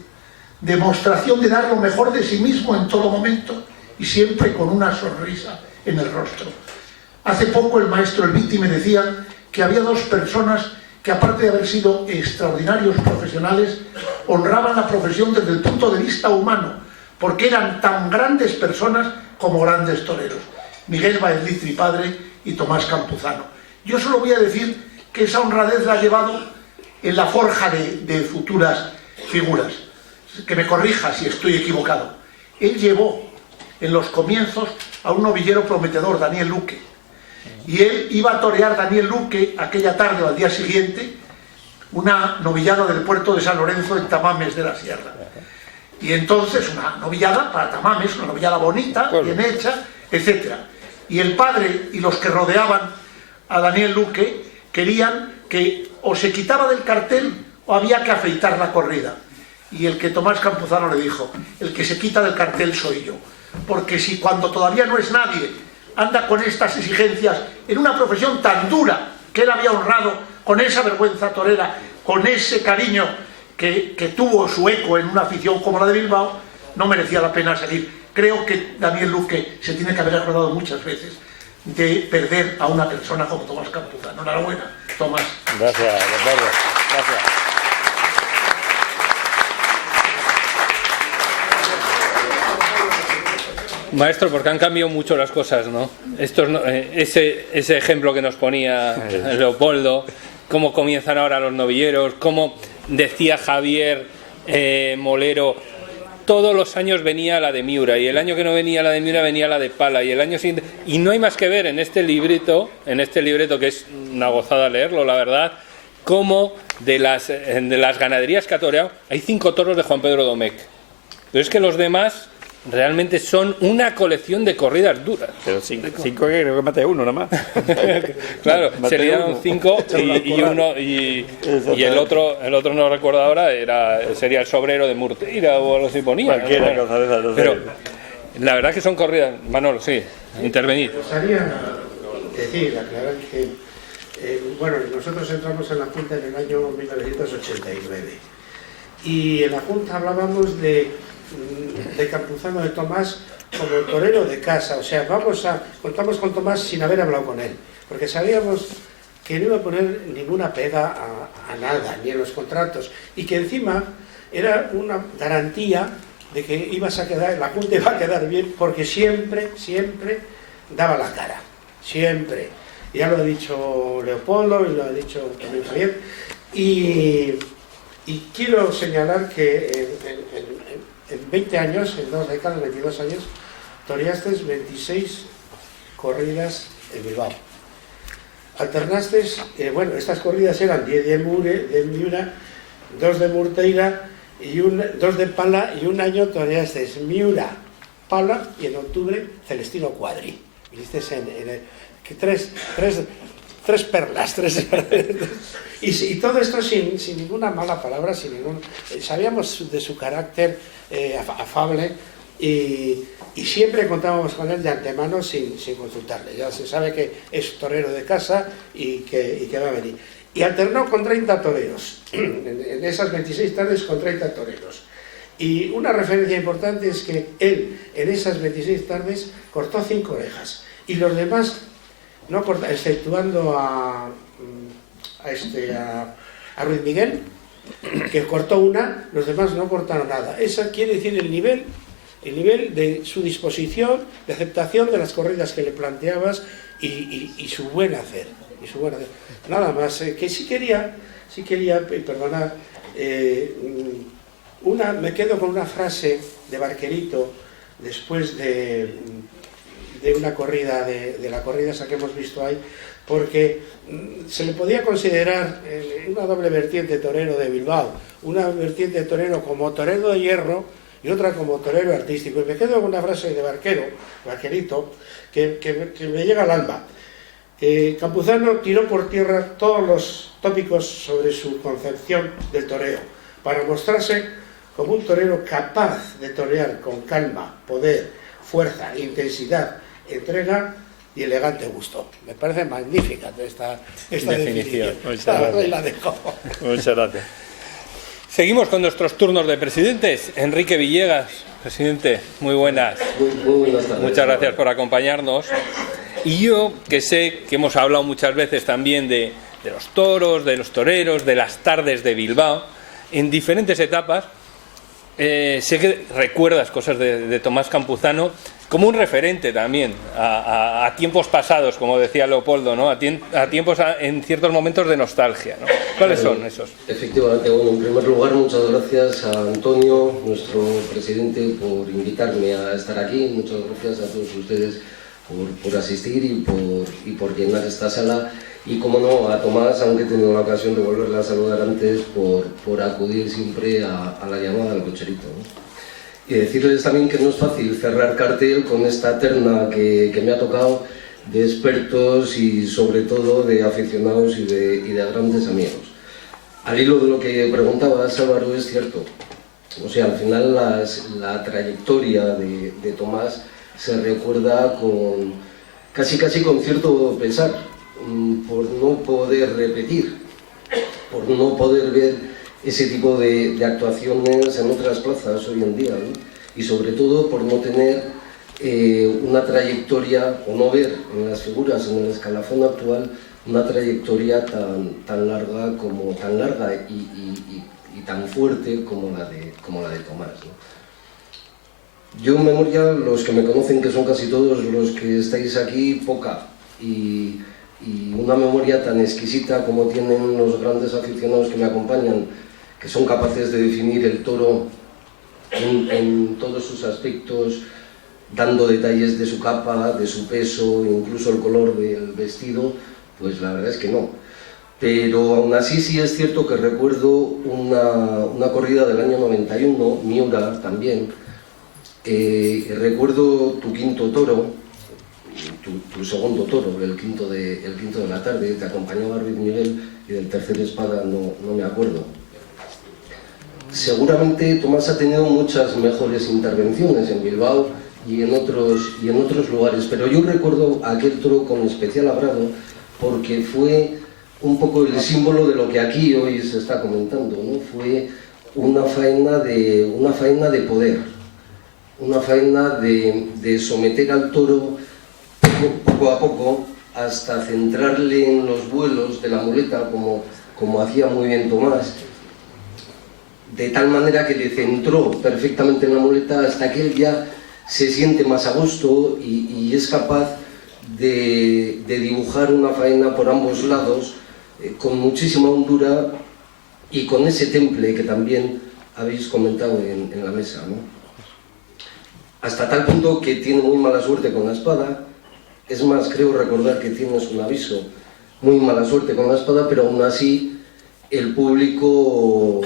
demostración de dar lo mejor de sí mismo en todo momento y siempre con una sonrisa en el rostro. Hace poco el maestro El Viti me decía que había dos personas que, aparte de haber sido extraordinarios profesionales, honraban la profesión desde el punto de vista humano, porque eran tan grandes personas como grandes toreros. Miguel Baelitri padre y Tomás Campuzano. Yo solo voy a decir que esa honradez la ha llevado en la forja de futuras figuras. Que me corrija si estoy equivocado. Él llevó en los comienzos a un novillero prometedor, Daniel Luque, y él iba a torear Daniel Luque aquella tarde o al día siguiente una novillada del puerto de San Lorenzo en Tamames de la Sierra. Y entonces una novillada para Tamames, una novillada bonita, bien hecha, etc. Y el padre y los que rodeaban a Daniel Luque querían que o se quitaba del cartel o había que afeitar la corrida. Y el que Tomás Campuzano le dijo, el que se quita del cartel soy yo. Porque si cuando todavía no es nadie anda con estas exigencias en una profesión tan dura que él había honrado con esa vergüenza torera, con ese cariño que tuvo su eco en una afición como la de Bilbao, no merecía la pena seguir. Creo que Daniel Luque se tiene que haber acordado muchas veces de perder a una persona como Tomás Campuzano. Enhorabuena, Tomás. Gracias, Leopoldo. Gracias. Maestro, porque han cambiado mucho las cosas, ¿no? Ese ejemplo que nos ponía Leopoldo, cómo comienzan ahora los novilleros, cómo decía Javier Molero, todos los años venía la de Miura, y el año que no venía la de Miura venía la de Pala, y el año siguiente... Y no hay más que ver en este libreto que es una gozada leerlo, la verdad, cómo de las ganaderías que ha toreado, hay 5 toros de Juan Pedro Domecq. Pero es que los demás... realmente son una colección de corridas duras. Pero 5 que creo que maté uno nada más. Claro, serían 5 y el otro no recuerdo ahora, sería el sobrero de Murteira o algo así ponía. Cualquiera cosa de esas. Pero la verdad que son corridas. Manolo, sí, intervenid. Me gustaría decir, aclarar que bueno, nosotros entramos en la Junta en el año 1989 y en la Junta hablábamos de Campuzano, de Tomás, como torero de casa. O sea, contamos con Tomás sin haber hablado con él, porque sabíamos que no iba a poner ninguna pega a nada, ni en los contratos, y que encima era una garantía de que la Junta iba a quedar bien, porque siempre daba la cara, siempre. Ya lo ha dicho Leopoldo y lo ha dicho también Javier, y quiero señalar que en 20 años, en 2 décadas, 22 años, toreaste 26 corridas en Bilbao. Alternaste, estas corridas eran 10 de Miura, 2 de Murteira, 2 de Pala, y un año toreaste Miura, Pala, y en octubre Celestino Cuadri. Viniste tres perlas, y todo esto sin ninguna mala palabra, sabíamos de su carácter afable, y siempre contábamos con él de antemano sin consultarle. Ya se sabe que es torero de casa y que va a venir. Y alternó con 30 toreros, en esas 26 tardes con 30 toreros. Y una referencia importante es que él, en esas 26 tardes, cortó 5 orejas, y los demás no corta, exceptuando a Ruiz Miguel, que cortó una, los demás no cortaron nada. Eso quiere decir el nivel el nivel de su disposición, de aceptación de las corridas que le planteabas y su buen hacer. Nada más, que sí quería, perdonad, me quedo con una frase de Barquerito después de una corrida, de la corrida esa que hemos visto ahí, porque se le podía considerar una doble vertiente torero de Bilbao, una vertiente de torero como torero de hierro y otra como torero artístico. Y me quedo con una frase de Barquerito, que me llega al alma. Campuzano tiró por tierra todos los tópicos sobre su concepción del toreo, para mostrarse como un torero capaz de torear con calma, poder, fuerza, intensidad, entrega y elegante gusto. Me parece magnífica esta definición. Muchas gracias. Ahí la dejo. Muchas gracias. Seguimos con nuestros turnos de presidentes. Enrique Villegas, presidente, muy buenas. Muy buenas tardes. Muchas gracias por acompañarnos. Y yo, que sé que hemos hablado muchas veces también de los toros, de los toreros, de las tardes de Bilbao, en diferentes etapas, sé que recuerdas cosas de Tomás Campuzano como un referente también a tiempos pasados, como decía Leopoldo, ¿no? a tiempos en ciertos momentos de nostalgia, ¿no? ¿Cuáles son esos? Efectivamente, bueno, en primer lugar, muchas gracias a Antonio, nuestro presidente, por invitarme a estar aquí. Muchas gracias a todos ustedes por asistir y por llenar esta sala. Y, como no, a Tomás, aunque he tenido la ocasión de volverle a saludar antes, por acudir siempre a la llamada del cocherito, ¿no? Y decirles también que no es fácil cerrar cartel con esta terna que me ha tocado de expertos y sobre todo de aficionados y de grandes amigos. Al hilo de lo que preguntabas, Álvaro, es cierto. O sea, al final la trayectoria de Tomás se recuerda con casi con cierto pesar, por no poder repetir, por no poder ver ese tipo de actuaciones en otras plazas hoy en día, ¿no? Y sobre todo por no tener una trayectoria, o no ver en las figuras, en el escalafón actual, una trayectoria tan larga y tan fuerte como la de Tomás, ¿no? Yo, en memoria, los que me conocen, que son casi todos los que estáis aquí, poca, y una memoria tan exquisita como tienen los grandes aficionados que me acompañan, que son capaces de definir el toro en todos sus aspectos, dando detalles de su capa, de su peso, incluso el color del vestido, pues la verdad es que no. Pero aún así sí es cierto que recuerdo una corrida del año 91, Miura también. Recuerdo tu quinto toro, tu segundo toro, el quinto de la tarde, te acompañaba Ruiz Miguel, y del tercer espada no me acuerdo. Seguramente Tomás ha tenido muchas mejores intervenciones en Bilbao y en otros lugares, pero yo recuerdo aquel toro con especial agrado porque fue un poco el símbolo de lo que aquí hoy se está comentando, ¿no? Fue una faena de poder, una faena de someter al toro poco a poco hasta centrarle en los vuelos de la muleta, como hacía muy bien Tomás, de tal manera que le centró perfectamente en la muleta hasta que él ya se siente más a gusto y es capaz de dibujar una faena por ambos lados con muchísima hondura y con ese temple que también habéis comentado en la mesa, ¿no? Hasta tal punto que tiene muy mala suerte con la espada. Es más, creo recordar que tienes un aviso, muy mala suerte con la espada, pero aún así el público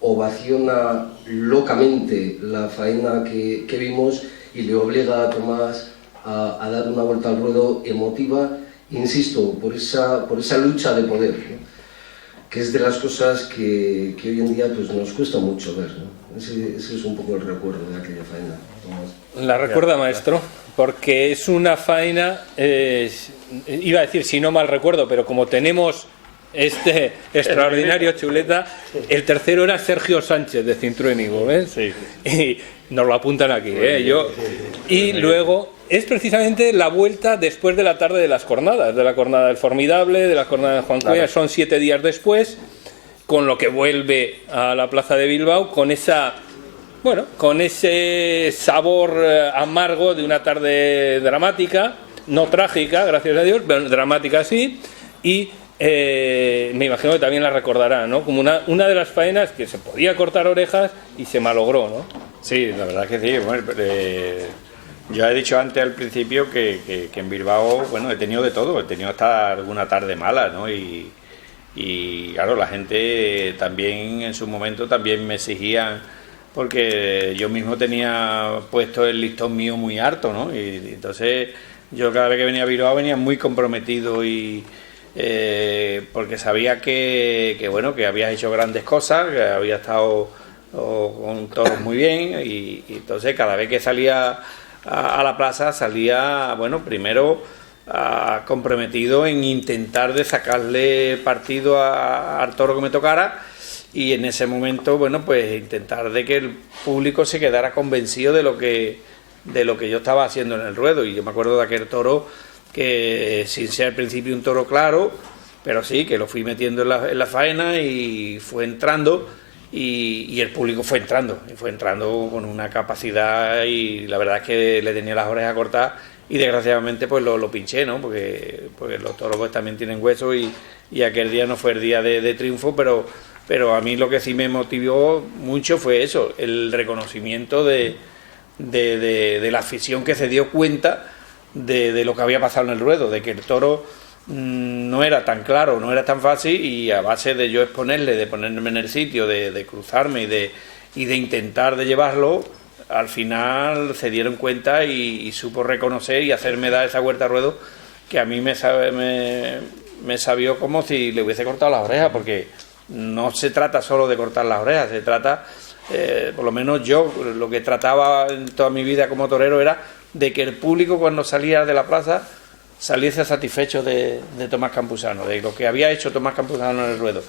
ovaciona locamente la faena que vimos y le obliga a Tomás a dar una vuelta al ruedo emotiva, insisto, por esa lucha de poder, ¿no? Que es de las cosas que hoy en día pues, nos cuesta mucho ver, ¿no? Ese es un poco el recuerdo de aquella faena, Tomás. La recuerda, maestro, porque es una faena, iba a decir si no mal recuerdo, pero como tenemos este extraordinario chuleta, el tercero era Sergio Sánchez de Cintruénigo, ¿ves? Sí. Y nos lo apuntan aquí, y luego es precisamente la vuelta después de la tarde de las cornadas, de la cornada del Formidable, de la cornada de Juan Cuellar, son 7 días después, con lo que vuelve a la plaza de Bilbao, con esa bueno, con ese sabor amargo de una tarde dramática, no trágica, gracias a Dios, pero dramática sí, y me imagino que también la recordará, ¿no? Como una de las faenas que se podía cortar orejas y se malogró, ¿no? Sí, la verdad que sí. Bueno, yo he dicho antes al principio que en Bilbao, bueno, he tenido de todo, he tenido hasta alguna tarde mala, ¿no? Y claro, la gente también en su momento también me exigían, porque yo mismo tenía puesto el listón mío muy alto, ¿no? Y entonces yo cada vez que venía a Bilbao venía muy comprometido y porque sabía que bueno, que habías hecho grandes cosas, que había estado con toros muy bien y entonces cada vez que salía a la plaza salía, bueno, primero comprometido en intentar de sacarle partido al toro que me tocara y en ese momento, bueno, pues intentar de que el público se quedara convencido de lo que yo estaba haciendo en el ruedo. Y yo me acuerdo de aquel toro que, sin ser al principio un toro claro, pero sí, que lo fui metiendo en la faena y fue entrando y el público fue entrando con una capacidad y la verdad es que le tenía las orejas cortadas y desgraciadamente pues lo pinché, ¿no? Porque los toros pues también tienen hueso y aquel día no fue el día de triunfo, pero a mí lo que sí me motivó mucho fue eso, el reconocimiento de la afición que se dio cuenta de lo que había pasado en el ruedo, de que el toro no era tan claro, no era tan fácil y a base de yo exponerle, de ponerme en el sitio, de cruzarme y de intentar de llevarlo, al final se dieron cuenta y supo reconocer y hacerme dar esa vuelta a ruedo que a mí me sabió como si le hubiese cortado las orejas, porque no se trata solo de cortar las orejas, se trata, por lo menos yo, lo que trataba en toda mi vida como torero era de que el público cuando salía de la plaza saliese satisfecho de Tomás Campuzano, de lo que había hecho Tomás Campuzano en el ruedo.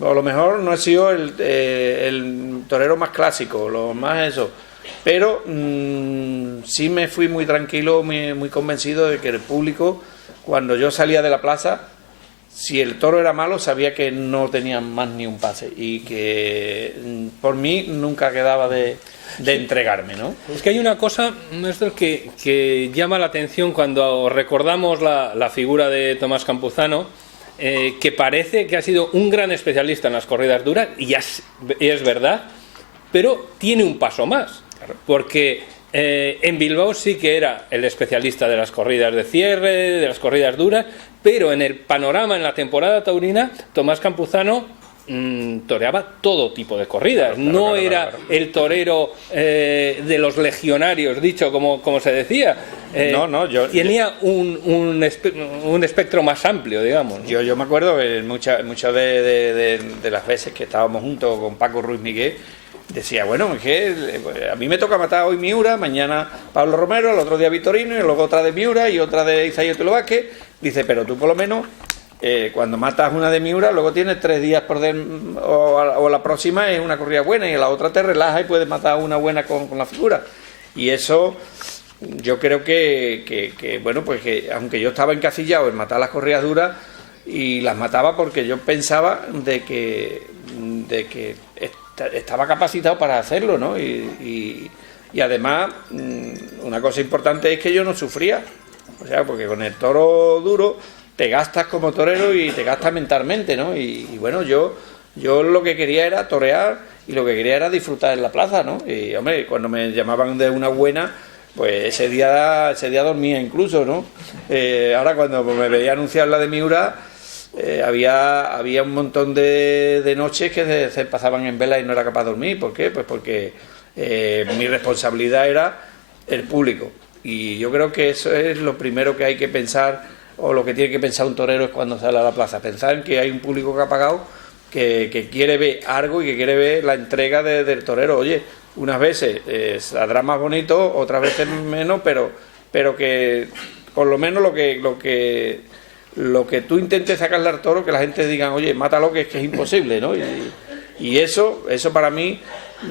A lo mejor no he sido el torero más clásico, lo más eso, pero sí me fui muy tranquilo, muy convencido de que el público, cuando yo salía de la plaza, si el toro era malo, sabía que no tenía más ni un pase y que por mí nunca quedaba de entregarme, ¿no? Es que hay una cosa, Néstor, que llama la atención cuando recordamos la figura de Tomás Campuzano, que parece que ha sido un gran especialista en las corridas duras, y es verdad, pero tiene un paso más, porque en Bilbao sí que era el especialista de las corridas de cierre, de las corridas duras, pero en el panorama, en la temporada taurina, Tomás Campuzano toreaba todo tipo de corridas, no era el torero de los legionarios, dicho como se decía. Tenía un espectro más amplio, digamos, ¿no? Yo me acuerdo que muchas de las veces que estábamos juntos con Paco Ruiz Miguel, decía, bueno, es que a mí me toca matar hoy Miura, mañana Pablo Romero, el otro día Vitorino, y luego otra de Miura y otra de Isaías Tulo Vázquez. Dice, pero tú por lo menos cuando matas una de Miura, luego tienes 3 días o la próxima es una corrida buena y la otra te relaja y puedes matar una buena con la figura. Y eso yo creo que bueno, pues que aunque yo estaba encasillado en matar las corridas duras, y las mataba porque yo pensaba de que estaba capacitado para hacerlo, ¿no? Y además una cosa importante es que yo no sufría, o sea, porque con el toro duro te gastas como torero y te gastas mentalmente, ¿no? Y bueno, yo lo que quería era torear y lo que quería era disfrutar en la plaza, ¿no? Y hombre, cuando me llamaban de una buena, pues ese día dormía incluso, ¿no? Ahora cuando me veía anunciar la de Miura, había un montón de noches que se pasaban en vela y no era capaz de dormir. ¿Por qué? Pues porque mi responsabilidad era el público. Y yo creo que eso es lo primero que hay que pensar, o lo que tiene que pensar un torero es cuando sale a la plaza. Pensar en que hay un público que ha pagado, que quiere ver algo y que quiere ver la entrega del torero. Oye, unas veces saldrá más bonito, otras veces menos, pero que por lo menos lo que tú intentes sacarle al toro, que la gente diga, oye, mátalo, que es imposible, ¿no? Y eso para mí,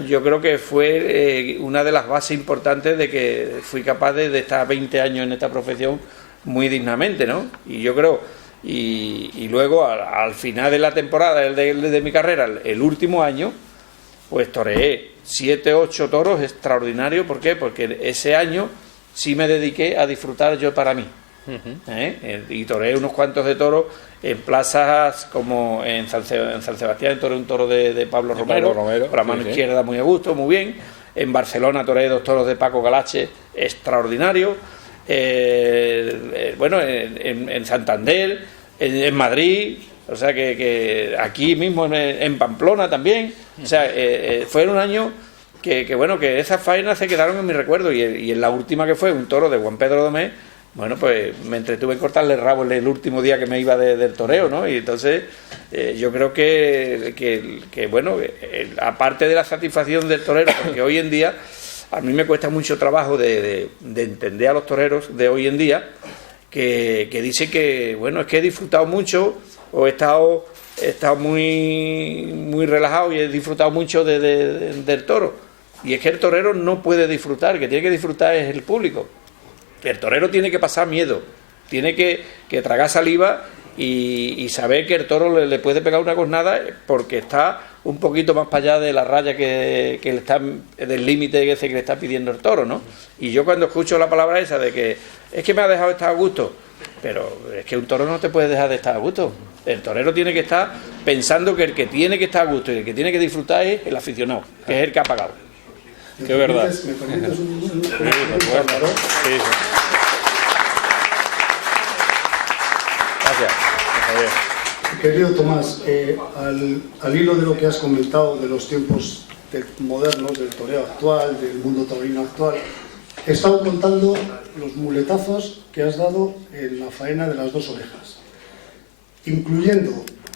yo creo que fue una de las bases importantes de que fui capaz de estar 20 años en esta profesión muy dignamente, ¿no? Y yo creo, y luego al final de la temporada de mi carrera, el último año, pues toreé 7, 8 toros extraordinarios. ¿Por qué? Porque ese año sí me dediqué a disfrutar yo para mí. Y toreé unos cuantos de toros en plazas como en San Sebastián, toreé un toro de Pablo Romero, por la mano izquierda muy a gusto, muy bien. En Barcelona toreé 2 toros de Paco Galache extraordinarios. Bueno, en Santander, en Madrid, o sea que aquí mismo en Pamplona también. O sea, fue un año que bueno, que esas faenas se quedaron en mi recuerdo. Y en la última, que fue un toro de Juan Pedro Domé, bueno, pues me entretuve en cortarle el rabo el último día que me iba del toreo, ¿no? Y entonces yo creo que bueno, aparte de la satisfacción del torero, porque hoy en día a mí me cuesta mucho trabajo de entender a los toreros de hoy en día, que dicen que, bueno, es que he disfrutado mucho, o he estado muy relajado y he disfrutado mucho del toro. Y es que el torero no puede disfrutar, que tiene que disfrutar es el público. El torero tiene que pasar miedo, tiene que tragar saliva y saber que el toro le puede pegar una cornada porque está un poquito más para allá de la raya que le está, del límite ese que le está pidiendo el toro, ¿no? Y yo cuando escucho la palabra esa de que es que me ha dejado estar a gusto, pero es que un toro no te puede dejar de estar a gusto. El torero tiene que estar pensando que el que tiene que estar a gusto y el que tiene que disfrutar es el aficionado, que es el que ha pagado. Que es verdad. ¿Me permites un Gracias. Querido Tomás, al hilo de lo que has comentado de los tiempos modernos, del toreo actual, del mundo taurino actual, he estado contando los muletazos que has dado en la faena de las 2 orejas, incluyendo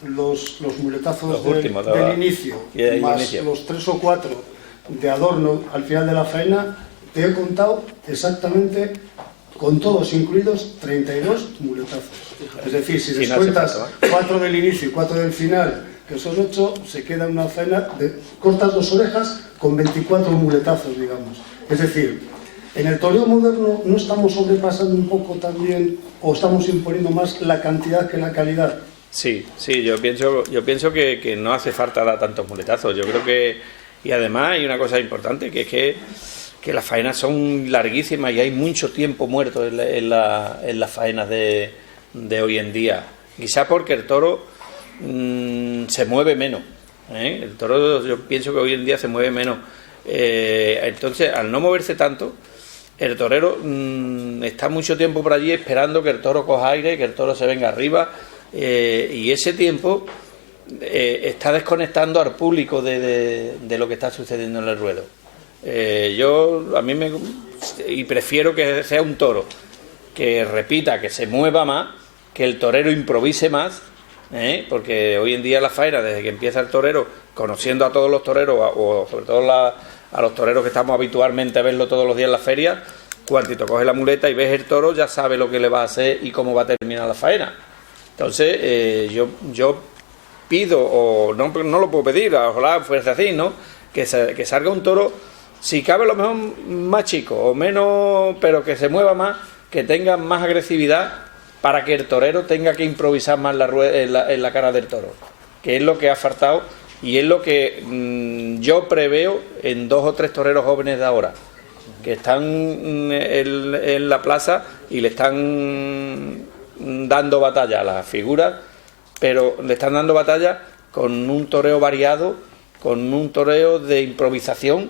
los muletazos del inicio, más los 3 o 4 de adorno al final de la faena. Te he contado exactamente, con todos incluidos, 32 muletazos. Es decir, si descuentas 4 del inicio y 4 del final, que son 8, se queda una faena de cortas 2 orejas con 24 muletazos, digamos. Es decir, en el toreo moderno no estamos sobrepasando un poco también, o estamos imponiendo más la cantidad que la calidad. Sí, yo pienso que no hace falta dar tantos muletazos. Yo creo que, y además hay una cosa importante, que es que las faenas son larguísimas y hay mucho tiempo muerto en las faenas de hoy en día. Quizá porque el toro se mueve menos. El toro, yo pienso que hoy en día se mueve menos. Entonces, al no moverse tanto, el torero está mucho tiempo por allí esperando que el toro coja aire, que el toro se venga arriba, y ese tiempo está desconectando al público de lo que está sucediendo en el ruedo. Y prefiero que sea un toro que repita, que se mueva más, que el torero improvise más, porque hoy en día la faena, desde que empieza el torero, conociendo a todos los toreros, o sobre todo a los toreros que estamos habitualmente a verlo todos los días en las ferias, cuando coges la muleta y ves el toro, ya sabe lo que le va a hacer y cómo va a terminar la faena. Entonces, yo pido, o no lo puedo pedir, ojalá fuese así, ¿no? Que salga un toro, si cabe, a lo mejor más chico o menos, pero que se mueva más, que tenga más agresividad, para que el torero tenga que improvisar más en la cara del toro, que es lo que ha faltado y es lo que yo preveo en 2 o 3 toreros jóvenes de ahora, que están en la plaza y le están dando batalla a las figuras, pero le están dando batalla con un toreo variado, con un toreo de improvisación,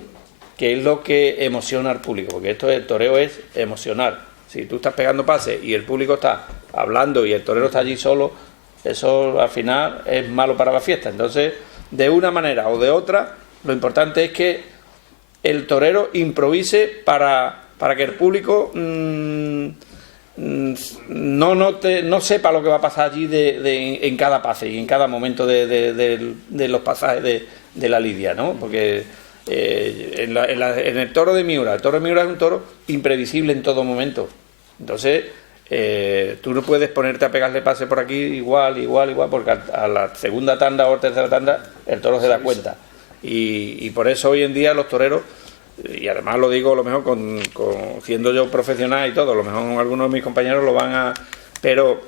que es lo que emociona al público, porque el toreo es emocionar. Si tú estás pegando pases y el público está hablando y el torero está allí solo, eso al final es malo para la fiesta. Entonces, de una manera o de otra, lo importante es que el torero improvise para que el público no sepa lo que va a pasar allí en cada pase y en cada momento de los pasajes de la lidia, ¿no? Porque en el toro de Miura, el toro de Miura es un toro imprevisible en todo momento. Entonces, tú no puedes ponerte a pegarle pase por aquí igual, porque a la segunda tanda o tercera tanda el toro se da cuenta. Y por eso hoy en día los toreros, y además lo digo, a lo mejor siendo yo profesional y todo, a lo mejor algunos de mis compañeros lo van a... Pero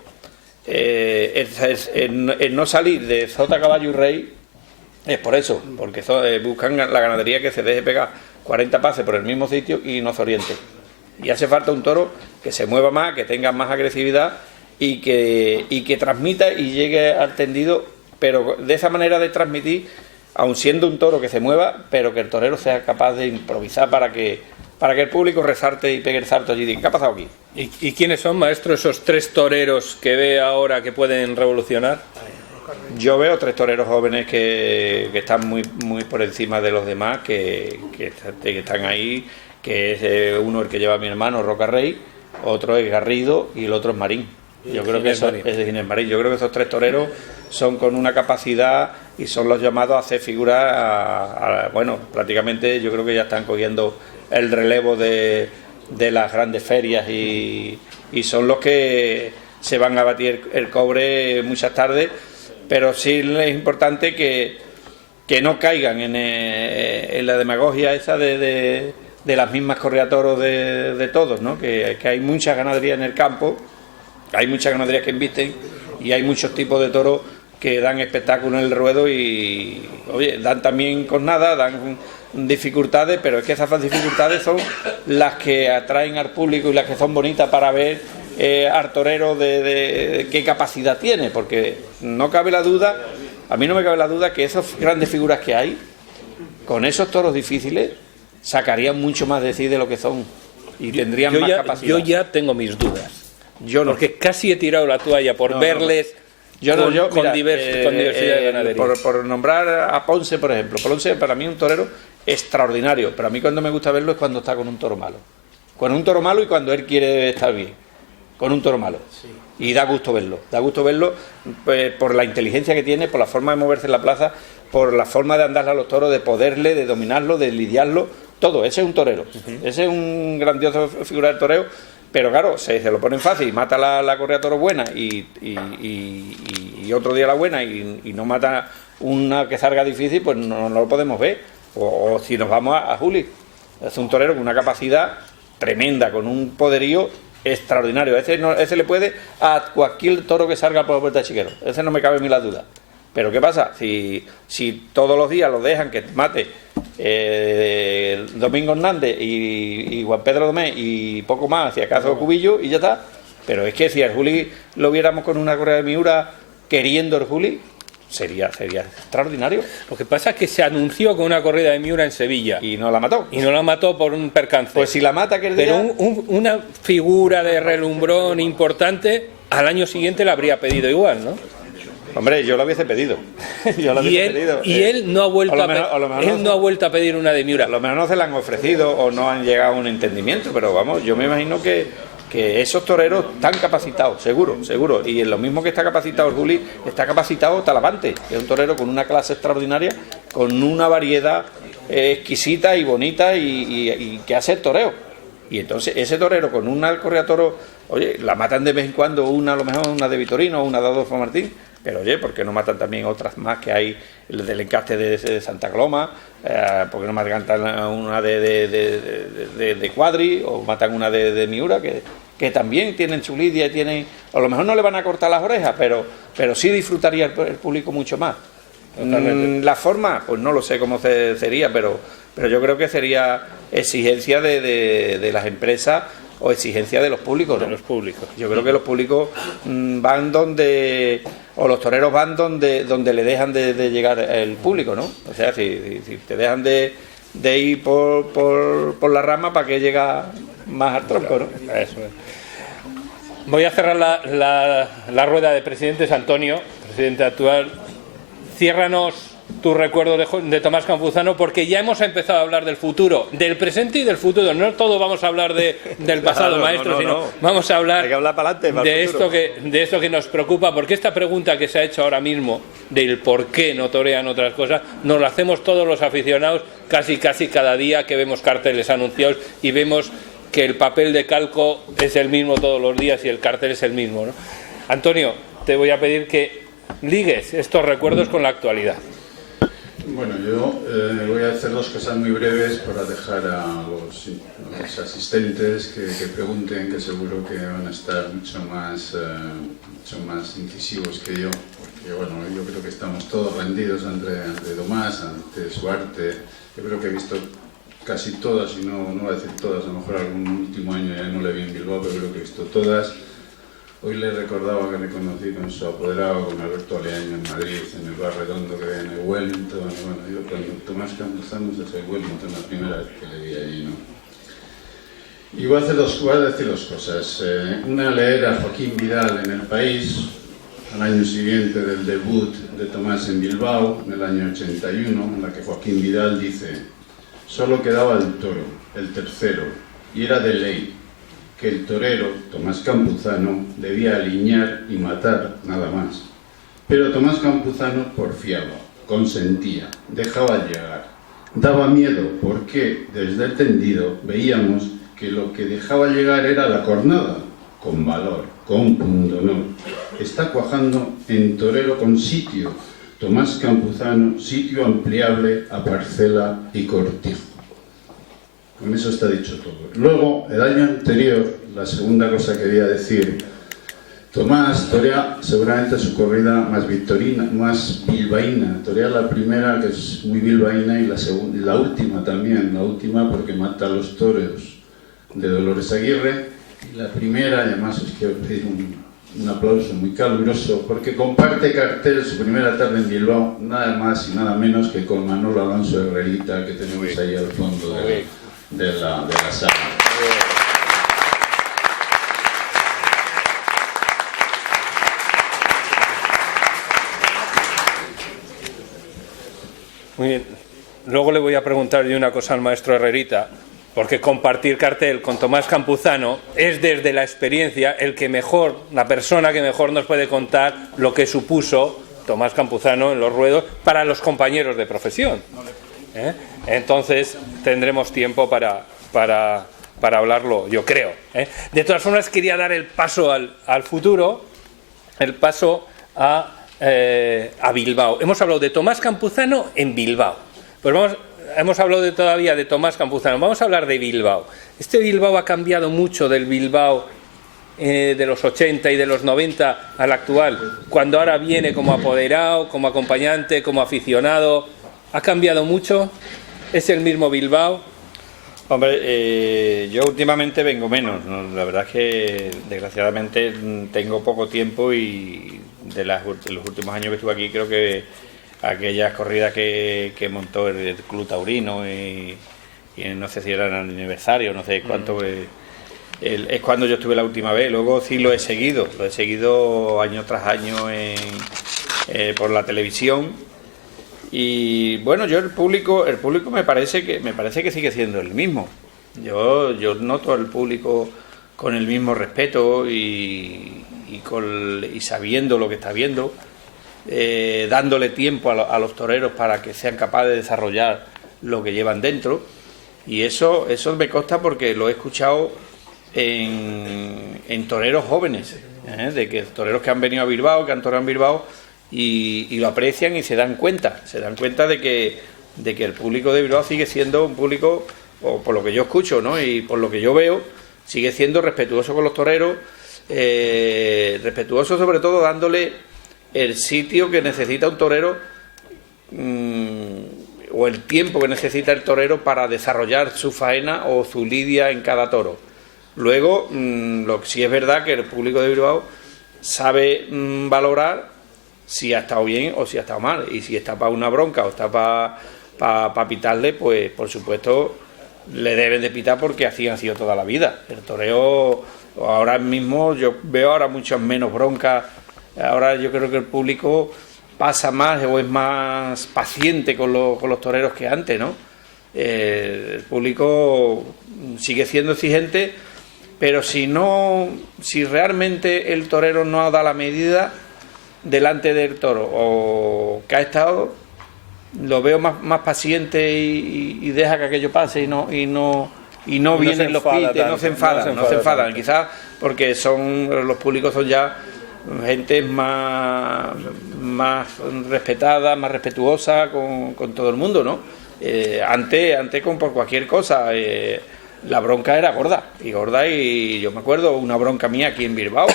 el no salir de Sota, Caballo y Rey Es por eso, porque buscan la ganadería que se deje pegar 40 pases por el mismo sitio y no se oriente. Y hace falta un toro que se mueva más, que tenga más agresividad y que transmita y llegue al tendido, pero de esa manera de transmitir, aun siendo un toro que se mueva, pero que el torero sea capaz de improvisar para que el público resarte y pegue el salto allí. ¿Qué ha pasado aquí? ¿Y quiénes son, maestro, esos 3 toreros que ve ahora que pueden revolucionar? Yo veo 3 toreros jóvenes que están muy por encima de los demás, que están ahí, que es uno el que lleva a mi hermano, Roca Rey, otro es Garrido y el otro es Marín. Yo creo que es de Ginés Marín. Yo creo que esos 3 toreros son con una capacidad y son los llamados a hacer figuras, bueno, prácticamente yo creo que ya están cogiendo el relevo de las grandes ferias y son los que se van a batir el cobre muchas tardes, pero sí es importante que no caigan en la demagogia esa de las mismas correatoros de todos, ¿no? Que hay muchas ganaderías en el campo, hay muchas ganaderías que invisten y hay muchos tipos de toros que dan espectáculo en el ruedo y, oye, dan también con nada, dan dificultades, pero es que esas dificultades son las que atraen al público y las que son bonitas para ver al torero de qué capacidad tiene, porque no cabe la duda, a mí no me cabe la duda que esas grandes figuras que hay, con esos toros difíciles, sacarían mucho más de sí de lo que son y tendrían más capacidad. Yo ya tengo mis dudas. Yo no. Porque casi he tirado la toalla por verles con diversidad de ganadería. Por nombrar a Ponce, por ejemplo. Ponce para mí es un torero extraordinario, pero a mí cuando me gusta verlo es cuando está con un toro malo. Con un toro malo y cuando él quiere estar bien. Con un toro malo. Sí. Y da gusto verlo pues, por la inteligencia que tiene, por la forma de moverse en la plaza, por la forma de andarle a los toros, de poderle, de dominarlo, de lidiarlo, todo. Ese es un torero. Ese es un grandioso figura del toreo. Pero claro, se lo ponen fácil, mata la correa toro buena y otro día la buena y no mata una que salga difícil, pues no lo podemos ver. O si nos vamos a Juli, es un torero con una capacidad tremenda, con un poderío extraordinario. Ese le puede a cualquier toro que salga por la puerta de Chiquero. Ese no me cabe ni la duda. Pero ¿qué pasa? Si todos los días lo dejan que mate Domingo Hernández y Juan Pedro Domé y poco más, si acaso Cubillo y ya está, pero es que si el Juli lo viéramos con una correa de Miura queriendo el Juli, sería extraordinario. Lo que pasa es que se anunció con una corrida de Miura en Sevilla y no la mató. Y no la mató por un percance. Pues si la mata aquel día... Pero una figura de relumbrón importante al año siguiente la habría pedido igual, ¿no? Hombre, yo lo hubiese pedido. Él no ha vuelto a vuelto a pedir una de Miura. A lo mejor no se la han ofrecido o no han llegado a un entendimiento, pero vamos, yo me imagino que esos toreros están capacitados, seguro. Y en lo mismo que está capacitado el Juli, está capacitado Talavante, que es un torero con una clase extraordinaria, con una variedad exquisita y bonita y que hace el toreo. Y entonces ese torero con una correa toro, oye, la matan de vez en cuando, a lo mejor una de Vitorino, una de Adolfo Martín. Pero oye, ¿por qué no matan también otras más que hay del encaste de Santa Coloma? ¿Por qué no matan una de Cuadri o matan una de Miura que también tienen su lidia y tienen... A lo mejor no le van a cortar las orejas, pero sí disfrutaría el público mucho más. La forma, pues no lo sé cómo sería, pero yo creo que sería exigencia de las empresas o exigencia de los públicos, ¿no? De los públicos. Yo creo que los públicos van donde... o los toreros van donde le dejan de llegar el público, ¿no? O sea, si te dejan de ir por la rama, ¿para que llega más al tronco, no? Eso es. Voy a cerrar la rueda de presidentes. Antonio, presidente actual, ciérranos tus recuerdos de Tomás Campuzano, porque ya hemos empezado a hablar del futuro, del presente y del futuro. No todo vamos a hablar del pasado, maestro, sino vamos a hablar, para adelante, de esto que nos preocupa, porque esta pregunta que se ha hecho ahora mismo del por qué no torean otras cosas, nos la hacemos todos los aficionados casi cada día que vemos carteles anunciados y vemos que el papel de calco es el mismo todos los días y el cartel es el mismo, ¿no? Antonio, te voy a pedir que ligues estos recuerdos con la actualidad. Bueno, yo voy a hacer dos cosas muy breves para dejar a los asistentes que pregunten, que seguro que van a estar mucho más incisivos que yo, porque bueno, yo creo que estamos todos rendidos ante Tomás, ante su arte. Yo creo que he visto casi todas, y no voy a decir todas, a lo mejor algún último año ya no le vi en Bilbao, pero creo que he visto todas. Hoy le recordaba que le conocí con su apoderado, con Alberto Aleaño en Madrid, en el bar redondo que había en el Wellington. Bueno, yo cuando Tomás Campuzano es el Wellington, la primera vez que le vi ahí, ¿no? Y voy a decir dos cosas. Una, leer a Joaquín Vidal en El País, al año siguiente del debut de Tomás en Bilbao, en el año 81, en la que Joaquín Vidal dice: solo quedaba el toro, el tercero, y era de ley que el torero, Tomás Campuzano, debía aliñar y matar, nada más. Pero Tomás Campuzano porfiaba, consentía, dejaba llegar. Daba miedo porque, desde el tendido, veíamos que lo que dejaba llegar era la cornada, con valor, con pundonor. Está cuajando en torero con sitio, Tomás Campuzano, sitio ampliable a parcela y cortijo. Con eso está dicho todo. Luego, el año anterior, la segunda cosa que quería decir, Tomás torea seguramente su corrida más victorina, más bilbaína. Torea la primera, que es muy bilbaína, y la segunda, y la última también, la última porque mata a los toreros de Dolores Aguirre. Y la primera, y además os quiero pedir un aplauso muy caluroso, porque comparte cartel su primera tarde en Bilbao, nada más y nada menos que con Manolo Alonso Herrerita, que tenemos ahí al fondo de la sala. Muy bien. Luego le voy a preguntar yo una cosa al maestro Herrerita, porque compartir cartel con Tomás Campuzano es, desde la experiencia, la persona que mejor nos puede contar lo que supuso Tomás Campuzano en los ruedos para los compañeros de profesión. Entonces tendremos tiempo para hablarlo, yo creo. De todas formas, quería dar el paso al futuro, el paso a Bilbao. Hemos hablado de Tomás Campuzano en Bilbao. Pues hemos hablado todavía de Tomás Campuzano. Vamos a hablar de Bilbao. Este Bilbao ha cambiado mucho del Bilbao de los 80 y de los 90 al actual, cuando ahora viene como apoderado, como acompañante, como aficionado. ¿Ha cambiado mucho? ¿Es el mismo Bilbao? Hombre, yo últimamente vengo menos, ¿no? La verdad es que desgraciadamente tengo poco tiempo, y de los últimos años que estuve aquí, creo que aquellas corridas que montó el Club Taurino y no sé si era el aniversario, no sé cuánto, es cuando yo estuve la última vez. Luego sí lo he seguido año tras año por la televisión. Y bueno, yo el público me parece que sigue siendo el mismo. Yo noto al público con el mismo respeto y sabiendo lo que está viendo, dándole tiempo a los toreros para que sean capaces de desarrollar lo que llevan dentro. Y eso me consta porque lo he escuchado en toreros jóvenes, de que toreros que han venido a Bilbao, que han toreado en Bilbao, y lo aprecian y se dan cuenta de que el público de Bilbao sigue siendo un público, o por lo que yo escucho, ¿no? Y por lo que yo veo, sigue siendo respetuoso con los toreros, respetuoso sobre todo dándole el sitio que necesita un torero, o el tiempo que necesita el torero para desarrollar su faena o su lidia en cada toro. Luego, sí es verdad que el público de Bilbao sabe valorar si ha estado bien o si ha estado mal, y si está para una bronca o está para pitarle, pues por supuesto le deben de pitar, porque así han sido toda la vida. El toreo, ahora mismo yo veo ahora muchas menos broncas. Ahora yo creo que el público pasa más o es más paciente con los toreros que antes, ¿no? El público sigue siendo exigente, pero si realmente el torero no da la medida delante del toro, o que ha estado, lo veo más paciente y deja que aquello pase y no vienen los pites, no se enfadan, quizás porque los públicos son ya gente más respetada, más respetuosa con todo el mundo, ¿no? Antes por cualquier cosa, la bronca era gorda, y yo me acuerdo una bronca mía aquí en Bilbao,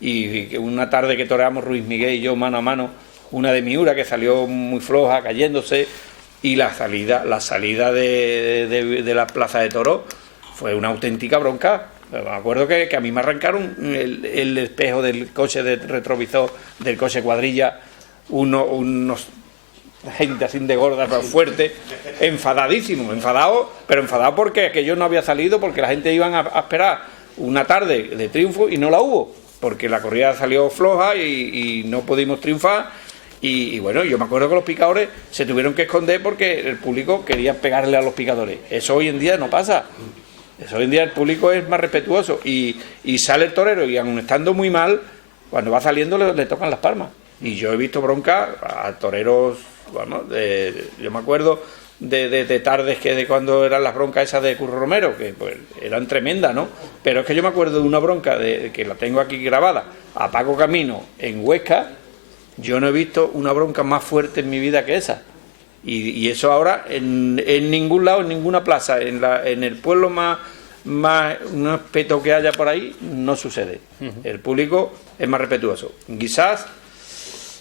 y una tarde que toreamos Ruiz Miguel y yo mano a mano, una de Miura que salió muy floja, cayéndose, y la salida de la plaza de toros fue una auténtica bronca. Me acuerdo que a mí me arrancaron el espejo del coche de retrovisor del coche cuadrilla, unos gente así de gorda, pero fuerte, enfadado porque aquello no había salido, porque la gente iban a esperar una tarde de triunfo y no la hubo, porque la corrida salió floja y no pudimos triunfar. Y bueno, yo me acuerdo que los picadores se tuvieron que esconder porque el público quería pegarle a los picadores. Eso hoy en día no pasa. Eso hoy en día el público es más respetuoso y sale el torero y aun estando muy mal, cuando va saliendo le tocan las palmas. Y yo he visto bronca a toreros, bueno, yo me acuerdo de tardes que de cuando eran las broncas esas de Curro Romero, que pues eran tremendas, ¿no? Pero es que yo me acuerdo de una bronca que la tengo aquí grabada, a Paco Camino en Huesca. Yo no he visto una bronca más fuerte en mi vida que esa. Y eso ahora en ningún lado, en ninguna plaza, en el pueblo más un respeto que haya por ahí, no sucede. El público es más respetuoso. Quizás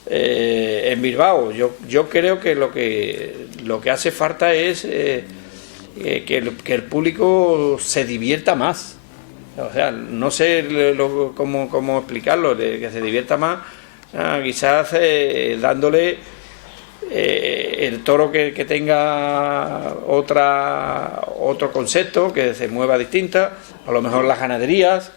en Bilbao yo creo que lo que hace falta es que el público se divierta más. O sea, no sé cómo explicarlo, que se divierta más, quizás dándole el toro que tenga otro concepto, que se mueva distinta, a lo mejor las ganaderías,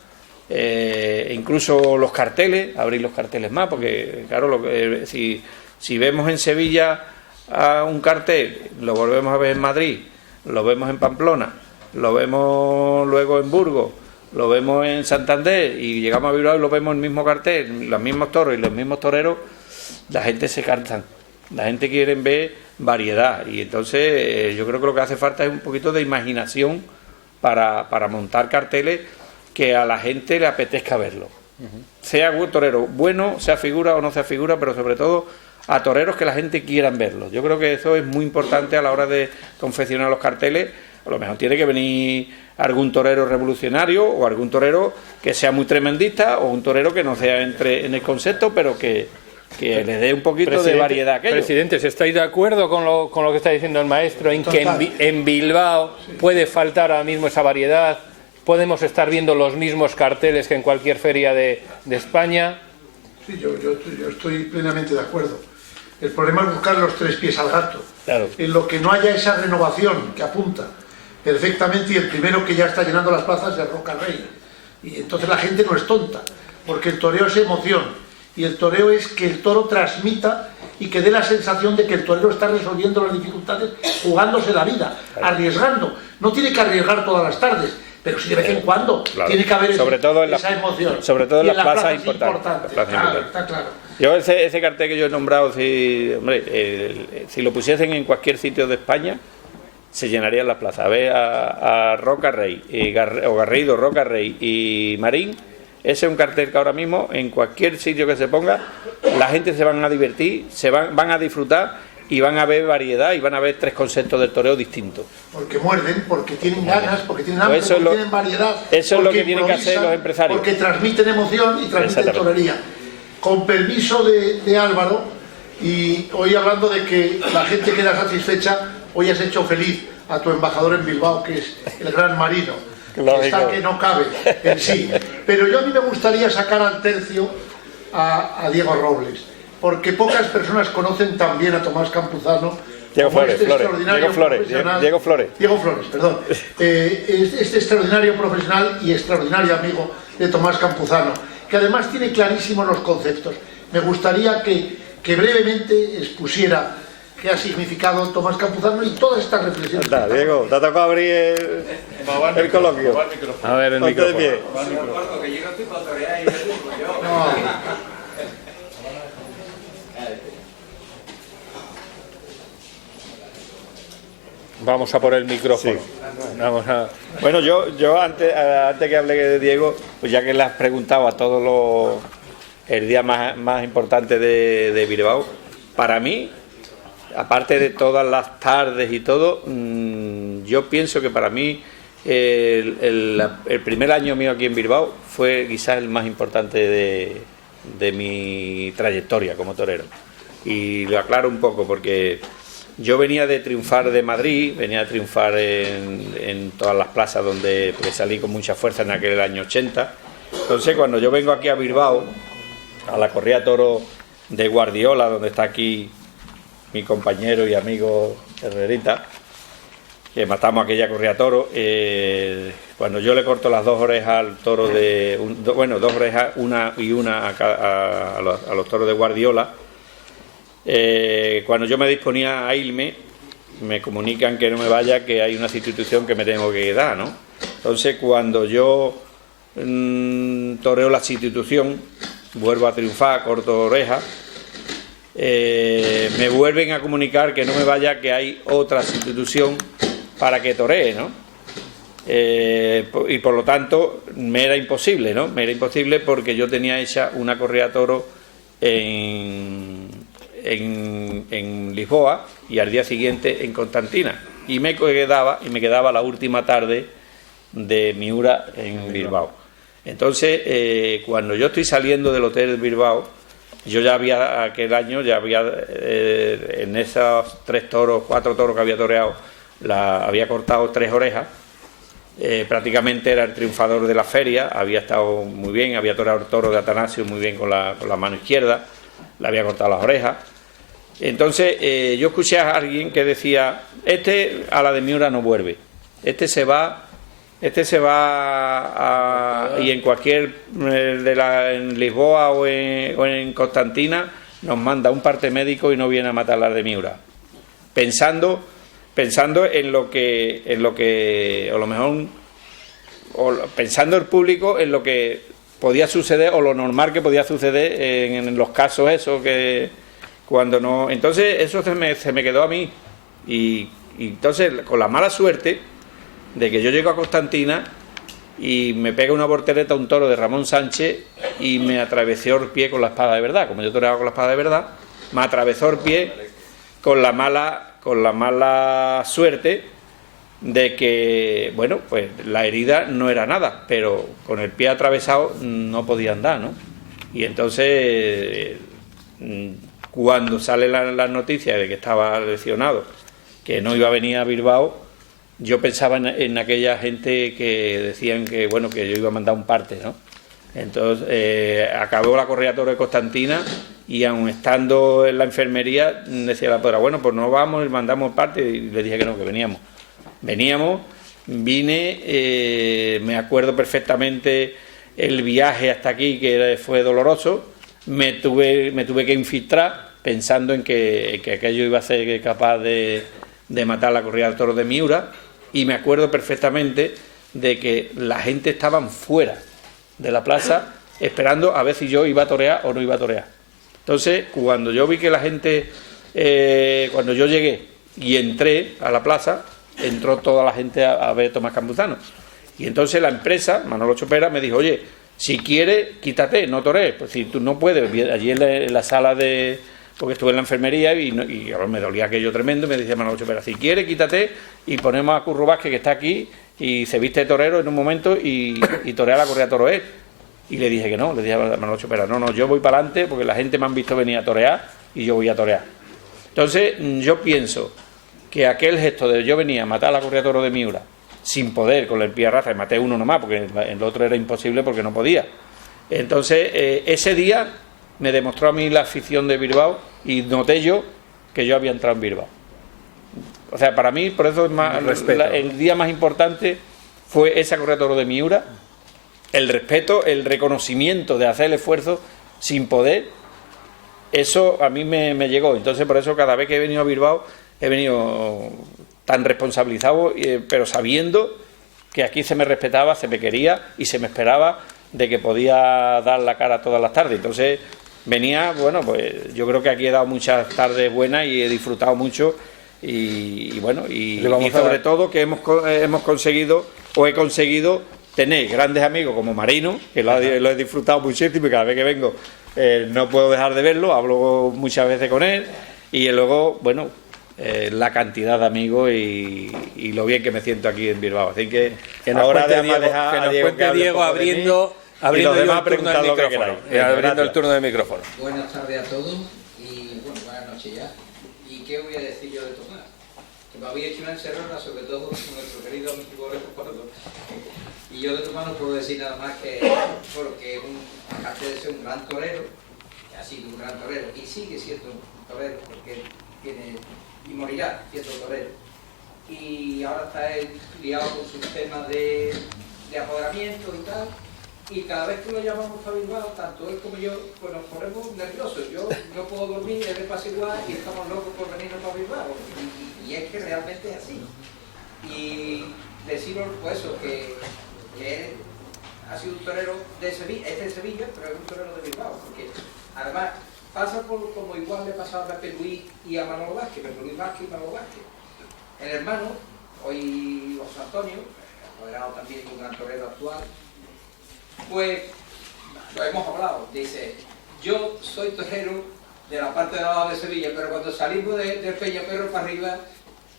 incluso los carteles, abrir los carteles más, porque claro, si vemos en Sevilla a un cartel, lo volvemos a ver en Madrid, lo vemos en Pamplona, lo vemos luego en Burgos, lo vemos en Santander y llegamos a Bilbao y lo vemos el mismo cartel, los mismos toros y los mismos toreros, la gente se cansa. La gente quiere ver variedad y entonces yo creo que lo que hace falta es un poquito de imaginación para montar carteles que a la gente le apetezca verlo. Sea un torero bueno, sea figura o no sea figura, pero sobre todo a toreros que la gente quiera verlos. Yo creo que eso es muy importante a la hora de confeccionar los carteles. A lo mejor tiene que venir algún torero revolucionario o algún torero que sea muy tremendista o un torero que no sea en el concepto, pero que le dé un poquito de variedad a aquello. Presidente, ¿estáis de acuerdo con lo que está diciendo el maestro en total, que en Bilbao puede faltar ahora mismo esa variedad? ¿Podemos estar viendo los mismos carteles que en cualquier feria de España? Sí, yo estoy plenamente de acuerdo. El problema es buscar los tres pies al gato. Claro. En lo que no haya esa renovación que apunta perfectamente, y el primero que ya está llenando las plazas es Roca Rey. Y entonces la gente no es tonta, porque el toreo es emoción. Y el toreo es que el toro transmita y que dé la sensación de que el torero está resolviendo las dificultades, jugándose la vida, arriesgando. No tiene que arriesgar todas las tardes, pero sí de vez en cuando tiene que haber esa emoción. Sobre todo en las plazas importantes. Está claro. Yo ese cartel que yo he nombrado, si lo pusiesen en cualquier sitio de España, se llenarían las plazas. A ver a Roca Rey, o Garrido, Roca Rey y Marín. Ese es un cartel que ahora mismo, en cualquier sitio que se ponga, la gente se van a divertir, van a disfrutar y van a ver variedad y van a ver tres conceptos del toreo distintos. Porque muerden, porque tienen ganas, porque tienen hambre, porque tienen variedad. Eso es lo que tienen que hacer los empresarios. Porque transmiten emoción y transmiten torería. Con permiso de Álvaro, y hoy hablando de que la gente queda satisfecha, hoy has hecho feliz a tu embajador en Bilbao, que es el gran Marino. Está que no cabe en sí. Pero yo a mí me gustaría sacar al tercio a Diego Robles, porque pocas personas conocen tan bien a Tomás Campuzano. Diego Flores, perdón. Este extraordinario profesional y extraordinario amigo de Tomás Campuzano, que además tiene clarísimos los conceptos. Me gustaría que brevemente expusiera qué ha significado Tomás Campuzano y todas estas reflexiones. Diego, te ha tocado abrir el coloquio. A ver, el micrófono. Vamos a por el micrófono. Sí. Vamos a... Bueno, yo antes que hable de Diego, pues ya que le has preguntado a todos el día más importante de Bilbao. Para mí, aparte de todas las tardes y todo, yo pienso que para mí el primer año mío aquí en Bilbao fue quizás el más importante de mi trayectoria como torero. Y lo aclaro un poco porque yo venía de triunfar de Madrid, venía a triunfar en todas las plazas donde salí con mucha fuerza en aquel año 80. Entonces, cuando yo vengo aquí a Bilbao, a la corrida de toros de Guardiola, donde está aquí mi compañero y amigo Herrerita, que matamos aquella corrida de toros, cuando yo le corto las 2 orejas al toro de... dos orejas, una y una a los toros de Guardiola, cuando yo me disponía a irme, me comunican que no me vaya, que hay una sustitución que me tengo que dar, ¿no? Entonces, cuando yo toreo la sustitución, vuelvo a triunfar, corto orejas, me vuelven a comunicar que no me vaya, que hay otra sustitución para que toree, ¿no? Y por lo tanto me era imposible, ¿no? Me era imposible porque yo tenía hecha una corrida de toro en Lisboa y al día siguiente en Constantina, y me quedaba la última tarde de Miura en Bilbao. Entonces, cuando yo estoy saliendo del hotel de Bilbao, yo ya había, aquel año, en esos 4 toros que había toreado, había cortado 3 orejas. Prácticamente era el triunfador de la feria, había estado muy bien, había toreado el toro de Atanasio muy bien con la mano izquierda, le había cortado las orejas. Entonces, yo escuché a alguien que decía, a la de Miura no vuelve, se va y en cualquier en Lisboa o en Constantina nos manda un parte médico y no viene a matar las de Miura, pensando en lo que o lo mejor, pensando el público en lo que podía suceder o lo normal que podía suceder en los casos esos que cuando no. Entonces eso se me quedó a mí y entonces con la mala suerte de que yo llego a Constantina y me pega una voltereta un toro de Ramón Sánchez y me atravesó el pie con la espada de verdad. Como yo toreaba con la espada de verdad, me atravesó el pie con la mala suerte de que, bueno, pues la herida no era nada, pero con el pie atravesado no podía andar, ¿no? Y entonces, cuando sale la noticia de que estaba lesionado, que no iba a venir a Bilbao, yo pensaba en aquella gente que decían que, bueno, que yo iba a mandar un parte, ¿no? Entonces, acabó la corrida de toros de Constantina y aun estando en la enfermería, decía la podra, bueno, pues no vamos, mandamos parte, y le dije que no, que veníamos. Vine, me acuerdo perfectamente el viaje hasta aquí, que fue doloroso, me tuve que infiltrar pensando en que aquello iba a ser capaz de matar la corrida de toros de Miura, y me acuerdo perfectamente de que la gente estaban fuera de la plaza esperando a ver si yo iba a torear o no iba a torear. Entonces, cuando yo vi que la gente, cuando yo llegué y entré a la plaza, entró toda la gente a ver Tomás Campuzano. Y entonces la empresa, Manolo Chopera, me dijo, oye, si quieres, quítate, no torees. Pues si tú no puedes, allí en la sala porque estuve en la enfermería y me dolía aquello tremendo, me decía Manolo Chopera, si quieres, quítate y ponemos a Curro Vázquez, que está aquí, y se viste de torero en un momento y torea la corrida de toros él. Y le dije que no, le dije a Manolo Chopera, no, yo voy para adelante porque la gente me han visto venir a torear y yo voy a torear. Entonces, yo pienso que aquel gesto de yo venía a matar la corrida de toros de Miura sin poder, con el pie a raza, y maté uno nomás porque el otro era imposible porque no podía. Entonces, ese día me demostró a mí la afición de Bilbao y noté yo que yo había entrado en Bilbao. O sea, para mí, por eso el día más importante fue esa corrida de toros de Miura, el respeto, el reconocimiento de hacer el esfuerzo sin poder, eso a mí me llegó. Entonces, por eso cada vez que he venido a Bilbao he venido tan responsabilizado, pero sabiendo que aquí se me respetaba, se me quería y se me esperaba de que podía dar la cara todas las tardes. Entonces venía, bueno, pues yo creo que aquí he dado muchas tardes buenas y he disfrutado mucho y bueno, y sobre todo que hemos conseguido, o he conseguido tener grandes amigos como Marino, que lo he disfrutado muchísimo y cada vez que vengo no puedo dejar de verlo, hablo muchas veces con él y luego, bueno, la cantidad de amigos y lo bien que me siento aquí en Bilbao. Así que ahora déjame dejar a Diego que hable Diego un poco de mí, abriendo y los demás el turno del preguntad lo que micrófono. queráis. Abriendo el turno del micrófono. Buenas tardes a todos y bueno, buenas noches ya. ¿Y qué voy a decir yo de Tomás? Que me había hecho una encerrona, sobre todo con nuestro querido amigo Leopoldo. Y yo de Tomás no puedo decir nada más que, bueno, que aparte de ser un gran torero, que ha sido un gran torero y sigue siendo un torero porque tiene y morirá siendo torero. Y ahora está él liado con sus temas de apoderamiento y tal. Y cada vez que lo llamamos para Bilbao, tanto él como yo, pues nos ponemos nerviosos. Yo no puedo dormir, él me pasa igual y estamos locos por venirnos para Bilbao. Y es que realmente es así. Y deciros pues eso, que él ha sido un torero de Sevilla, es de Sevilla, pero es un torero de Bilbao, porque además pasa por como igual le pasaba a Pepe Luis y a Manolo Vázquez, Pepe Luis Vázquez y Manolo Vázquez. El hermano, hoy José Antonio, apoderado también de un gran torero actual, pues lo hemos hablado, dice, yo soy torero de la parte de abajo de Sevilla, pero cuando salimos de Peñaperro para arriba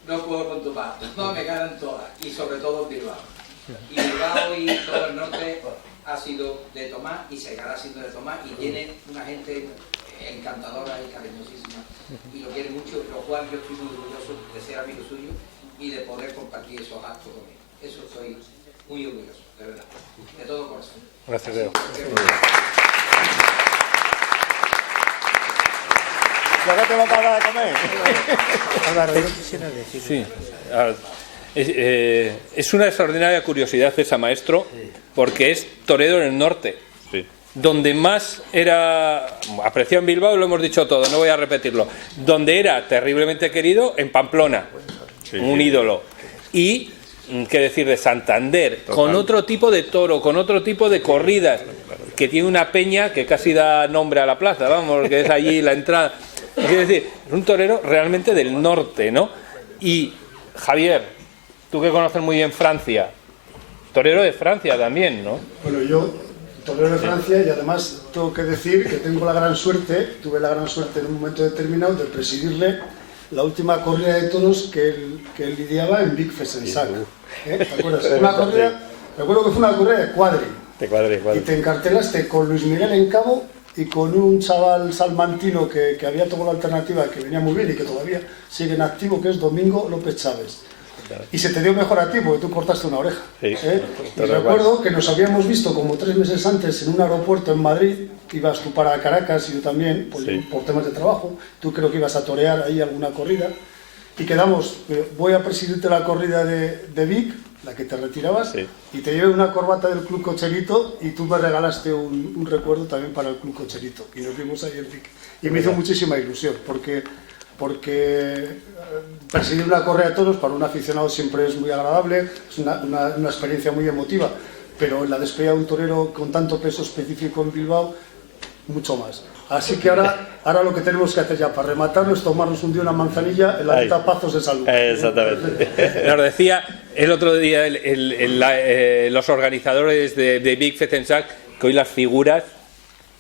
no puedo con Tomás, no me ganan todas, y sobre todo en Bilbao. Y Bilbao y todo el norte ha sido de Tomás y seguirá siendo de Tomás y tiene una gente encantadora y cariñosísima y lo quiere mucho, lo cual yo estoy muy orgulloso de ser amigo suyo y de poder compartir esos actos con él. Eso estoy muy orgulloso, de verdad, de todo corazón. Gracias, Diego. ¿Ya que te va a pagar de comer? Álvaro, yo quisiera decir... Sí. Es una extraordinaria curiosidad esa, maestro, porque es torero en el norte. Sí. Donde más era apreciado en Bilbao, lo hemos dicho todo, no voy a repetirlo. Donde era terriblemente querido, en Pamplona, Sí, un sí. ídolo. Y, qué decir, de Santander, con otro tipo de toro, con otro tipo de corridas, que tiene una peña que casi da nombre a la plaza, vamos, que es allí la entrada. Quiero decir, es un torero realmente del norte, ¿no? Y, Javier, tú que conoces muy bien Francia, torero de Francia también, ¿no? Bueno, yo, torero de Francia, y además tengo que decir que tengo la gran suerte, tuve la gran suerte en un momento determinado de presidirle la última corrida de toros que él lidiaba en Vic Fesensac. ¿Te acuerdas? Una corrida, me acuerdo que fue una corrida de cuadri. Y te encartelaste con Luis Miguel en cabo y con un chaval salmantino que había tomado la alternativa, que venía muy bien y que todavía sigue en activo, que es Domingo López Chávez. Y se te dio mejor a ti porque tú cortaste una oreja. Sí, Y recuerdo que nos habíamos visto como 3 meses antes en un aeropuerto en Madrid. Ibas tú para Caracas y yo también, por temas de trabajo. Tú creo que ibas a torear ahí alguna corrida. Y quedamos, voy a presidirte la corrida de Vic, la que te retirabas, y te llevé una corbata del Club Cocherito y tú me regalaste un recuerdo también para el Club Cocherito. Y nos vimos ahí en Vic. Y me hizo muchísima ilusión porque presidir una correa de toros para un aficionado siempre es muy agradable, es una experiencia muy emotiva, pero en la despedida de un torero con tanto peso específico en Bilbao, mucho más. Así que ahora lo que tenemos que hacer ya para rematarlo es tomarnos un día una manzanilla en la de tapazos de salud. Exactamente. Nos decía el otro día los organizadores de Vic Fesensac que hoy las figuras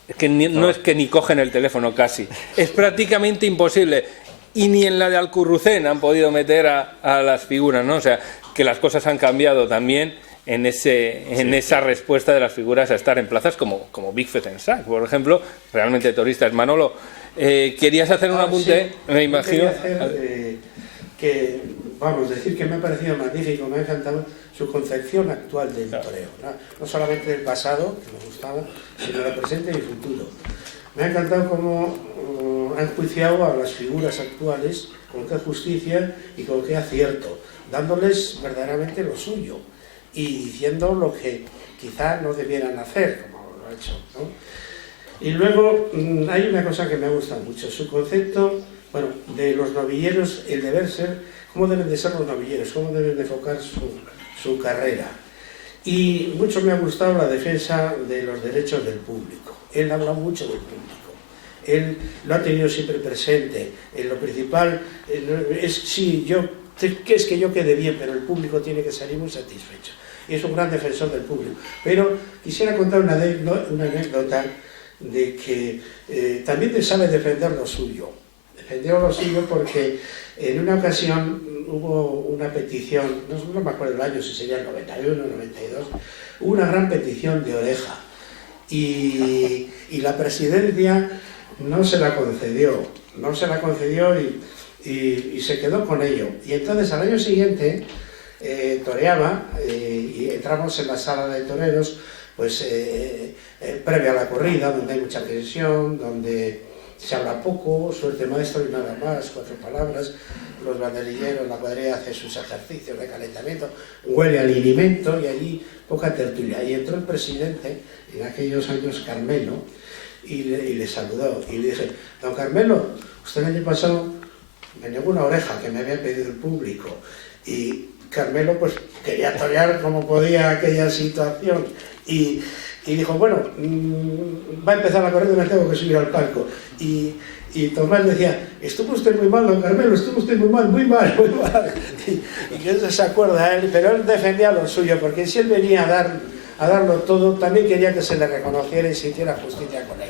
es que no es que ni cogen el teléfono casi, es prácticamente imposible. Y ni en la de Alcurrucén han podido meter a las figuras, ¿no? O sea, que las cosas han cambiado también en esa respuesta de las figuras a estar en plazas como Vic Fesensac, por ejemplo, realmente turistas. Manolo, querías hacer un apunte, sí, me imagino. Decir que me ha parecido magnífico, me ha encantado su concepción actual del toreo, no solamente del pasado, que me gustaba, sino del presente y el futuro. Me ha encantado cómo ha enjuiciado a las figuras actuales con qué justicia y con qué acierto, dándoles verdaderamente lo suyo y diciendo lo que quizá no debieran hacer, como lo ha hecho, ¿no? Y luego hay una cosa que me gusta mucho, su concepto, de los novilleros, el deber ser, cómo deben de ser los novilleros, cómo deben de enfocar su carrera. Y mucho me ha gustado la defensa de los derechos del público. Él habla mucho del público, él lo ha tenido siempre presente. Lo principal es, sí, que es que yo quede bien, pero el público tiene que salir muy satisfecho. Y es un gran defensor del público. Pero quisiera contar una anécdota de que también sabe defender lo suyo. Defendió lo suyo porque en una ocasión hubo una petición, no me acuerdo el año, si sería el 91 o 92, hubo una gran petición de Oreja y la presidencia no se la concedió y se quedó con ello. Y entonces al año siguiente toreaba y entramos en la sala de toreros, pues previa a la corrida, donde hay mucha tensión, donde se habla poco, suerte maestro y nada más, 4 palabras, los banderilleros, la cuadrilla hace sus ejercicios de calentamiento, huele al alimento y allí poca tertulia. Y entró el presidente, en aquellos años Carmelo, y le saludó y le dije: don Carmelo, usted el año pasado me negó una oreja que me había pedido el público, y Carmelo pues quería torear como podía aquella situación y dijo: bueno, va a empezar la corrida y me tengo que subir al palco. Y Tomás decía: estuvo usted muy mal, don Carmelo, estuvo usted muy mal. Y que eso se acuerda a él, pero él defendía lo suyo, porque si él venía a darlo todo, también quería que se le reconociera y se hiciera justicia con él.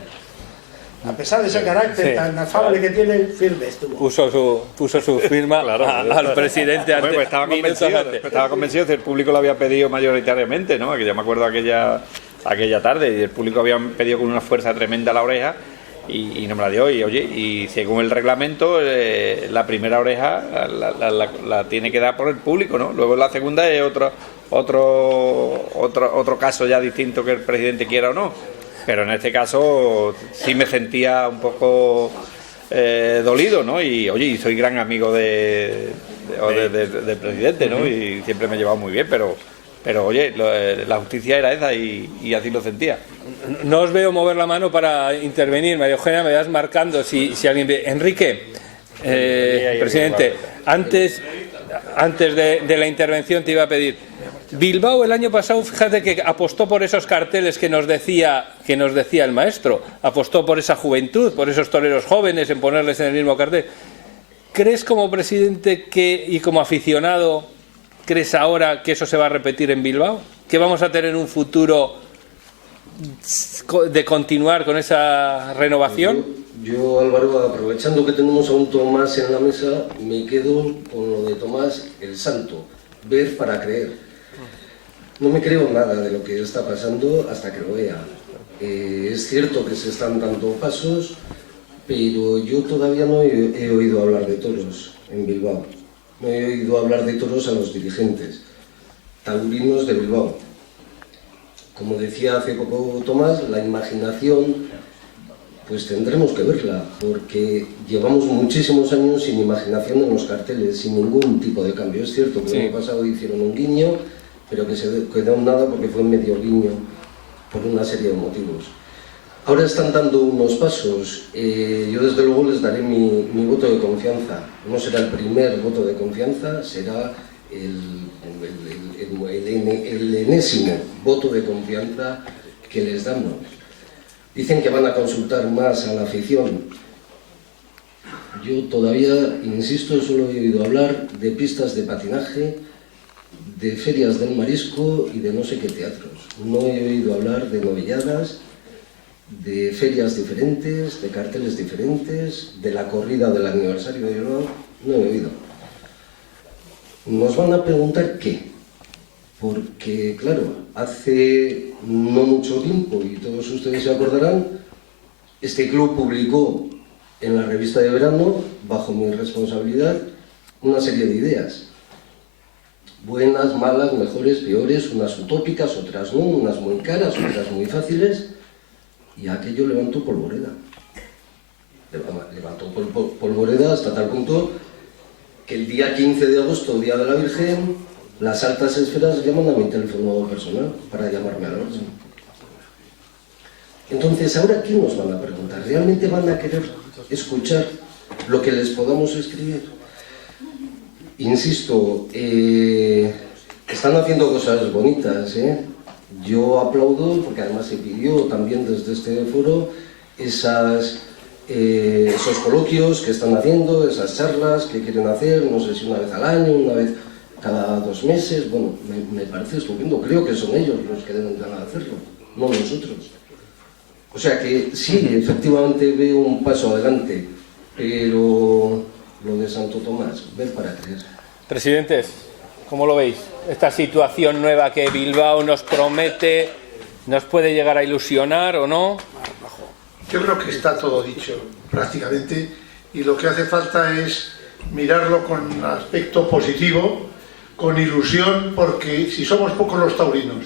A pesar de ese carácter tan afable que tiene, firme estuvo. Puso su firma al presidente antes. Pues estaba convencido que el público lo había pedido mayoritariamente, ¿no? Que yo me acuerdo aquella tarde, y el público había pedido con una fuerza tremenda la oreja y no me la dio. Y oye, y según el reglamento, la primera oreja la tiene que dar por el público, ¿no? Luego la segunda es otro caso ya distinto, que el presidente quiera o no. Pero en este caso sí me sentía un poco dolido, ¿no? Y oye, y soy gran amigo del presidente, ¿no? Y siempre me he llevado muy bien, pero oye, la justicia era esa y así lo sentía. No os veo mover la mano para intervenir. María Eugenia, me vas marcando si alguien ve. Enrique, presidente, antes de la intervención te iba a pedir: Bilbao el año pasado, fíjate que apostó por esos carteles que nos decía el maestro, apostó por esa juventud, por esos toreros jóvenes, en ponerles en el mismo cartel. ¿Crees como presidente y como aficionado, crees ahora que eso se va a repetir en Bilbao? ¿Que vamos a tener un futuro de continuar con esa renovación? Yo, Álvaro, aprovechando que tenemos a un Tomás en la mesa, me quedo con lo de Tomás el Santo, ver para creer. No me creo nada de lo que está pasando hasta que lo vea. Es cierto que se están dando pasos, pero yo todavía no he oído hablar de toros en Bilbao. No he oído hablar de toros a los dirigentes taurinos de Bilbao. Como decía hace poco Tomás, la imaginación, pues tendremos que verla, porque llevamos muchísimos años sin imaginación en los carteles, sin ningún tipo de cambio. Es cierto que el año pasado hicieron un guiño, pero que se quedó en nada porque fue medio guiño por una serie de motivos. Ahora están dando unos pasos. Yo desde luego les daré mi voto de confianza. No será el primer voto de confianza, será el enésimo voto de confianza que les damos. Dicen que van a consultar más a la afición. Yo todavía, insisto, solo he oído hablar de pistas de patinaje, de ferias del marisco y de no sé qué teatros. No he oído hablar de novelladas, de ferias diferentes, de carteles diferentes, de la corrida del aniversario de Bilbao. No he oído. Nos van a preguntar qué, porque claro, hace no mucho tiempo, y todos ustedes se acordarán, este club publicó en la revista de verano, bajo mi responsabilidad, una serie de ideas. Buenas, malas, mejores, peores, unas utópicas, otras no, unas muy caras, otras muy fáciles, y aquello levantó polvoreda. Levantó polvoreda hasta tal punto que el día 15 de agosto, Día de la Virgen, las altas esferas llaman a mi teléfono personal para llamarme a la orden. Entonces, ¿ahora qué nos van a preguntar? ¿Realmente van a querer escuchar lo que les podamos escribir? Insisto, están haciendo cosas bonitas, ¿eh? Yo aplaudo, porque además se pidió también desde este foro esos coloquios que están haciendo, esas charlas que quieren hacer, no sé si una vez al año, una vez cada 2 meses. Bueno, me parece estupendo. Creo que son ellos los que deben hacerlo, no nosotros. O sea que sí, efectivamente veo un paso adelante, pero lo de Santo Tomás, ver para creer. Presidentes, ¿cómo lo veis? Esta situación nueva que Bilbao nos promete, ¿nos puede llegar a ilusionar o no? Yo creo que está todo dicho, prácticamente, y lo que hace falta es mirarlo con aspecto positivo, con ilusión, porque si somos pocos los taurinos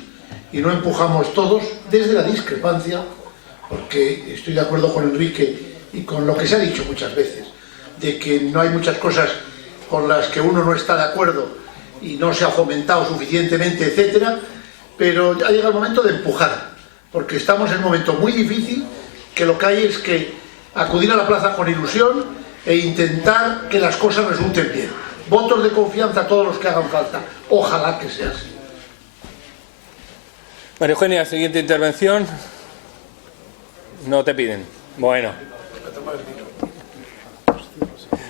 y no empujamos todos, desde la discrepancia, porque estoy de acuerdo con Enrique y con lo que se ha dicho muchas veces, de que no hay muchas cosas con las que uno no está de acuerdo y no se ha fomentado suficientemente, etcétera, pero ha llegado el momento de empujar, porque estamos en un momento muy difícil, que lo que hay es que acudir a la plaza con ilusión e intentar que las cosas resulten bien. Votos de confianza a todos los que hagan falta. Ojalá que sea así. María Eugenia, siguiente intervención. No te piden. Bueno.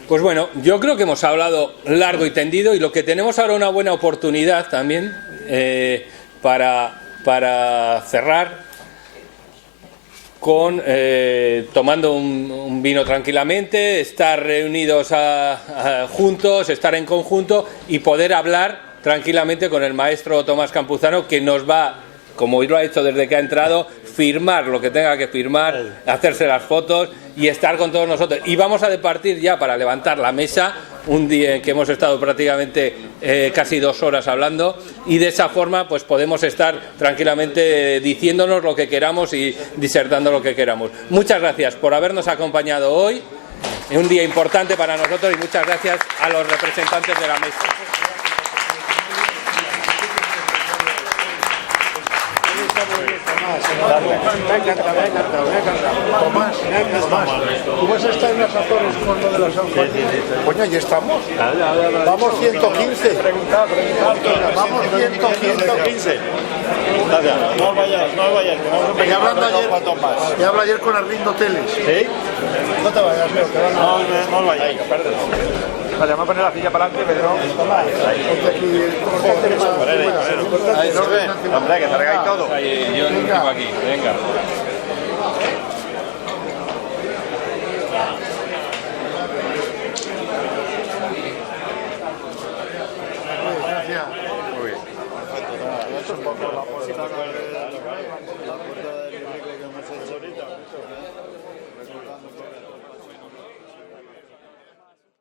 Pues bueno, yo creo que hemos hablado largo y tendido y lo que tenemos ahora una buena oportunidad también para cerrar con tomando un vino tranquilamente, estar reunidos juntos, estar en conjunto y poder hablar tranquilamente con el maestro Tomás Campuzano, que nos va, como lo ha hecho desde que ha entrado, firmar lo que tenga que firmar, hacerse las fotos y estar con todos nosotros. Y vamos a departir ya para levantar la mesa, un día en que hemos estado prácticamente casi 2 horas hablando, y de esa forma pues podemos estar tranquilamente diciéndonos lo que queramos y disertando lo que queramos. Muchas gracias por habernos acompañado hoy, en un día importante para nosotros, y muchas gracias a los representantes de la mesa. Me ha encantado. Tomás, ¿tú vas a estar en las Azores con lo de las Azores? Coño, ¿ya estamos? Vamos 115. Vamos 115. No vayas, Y hablo ayer con Arlindo Teles. ¿Sí? No te vayas, Leo, que no vayas. Vale, vamos a poner la silla para adelante, Pedro. Ponte aquí. Hombre, que salgáis todo. Yo no tengo aquí, venga.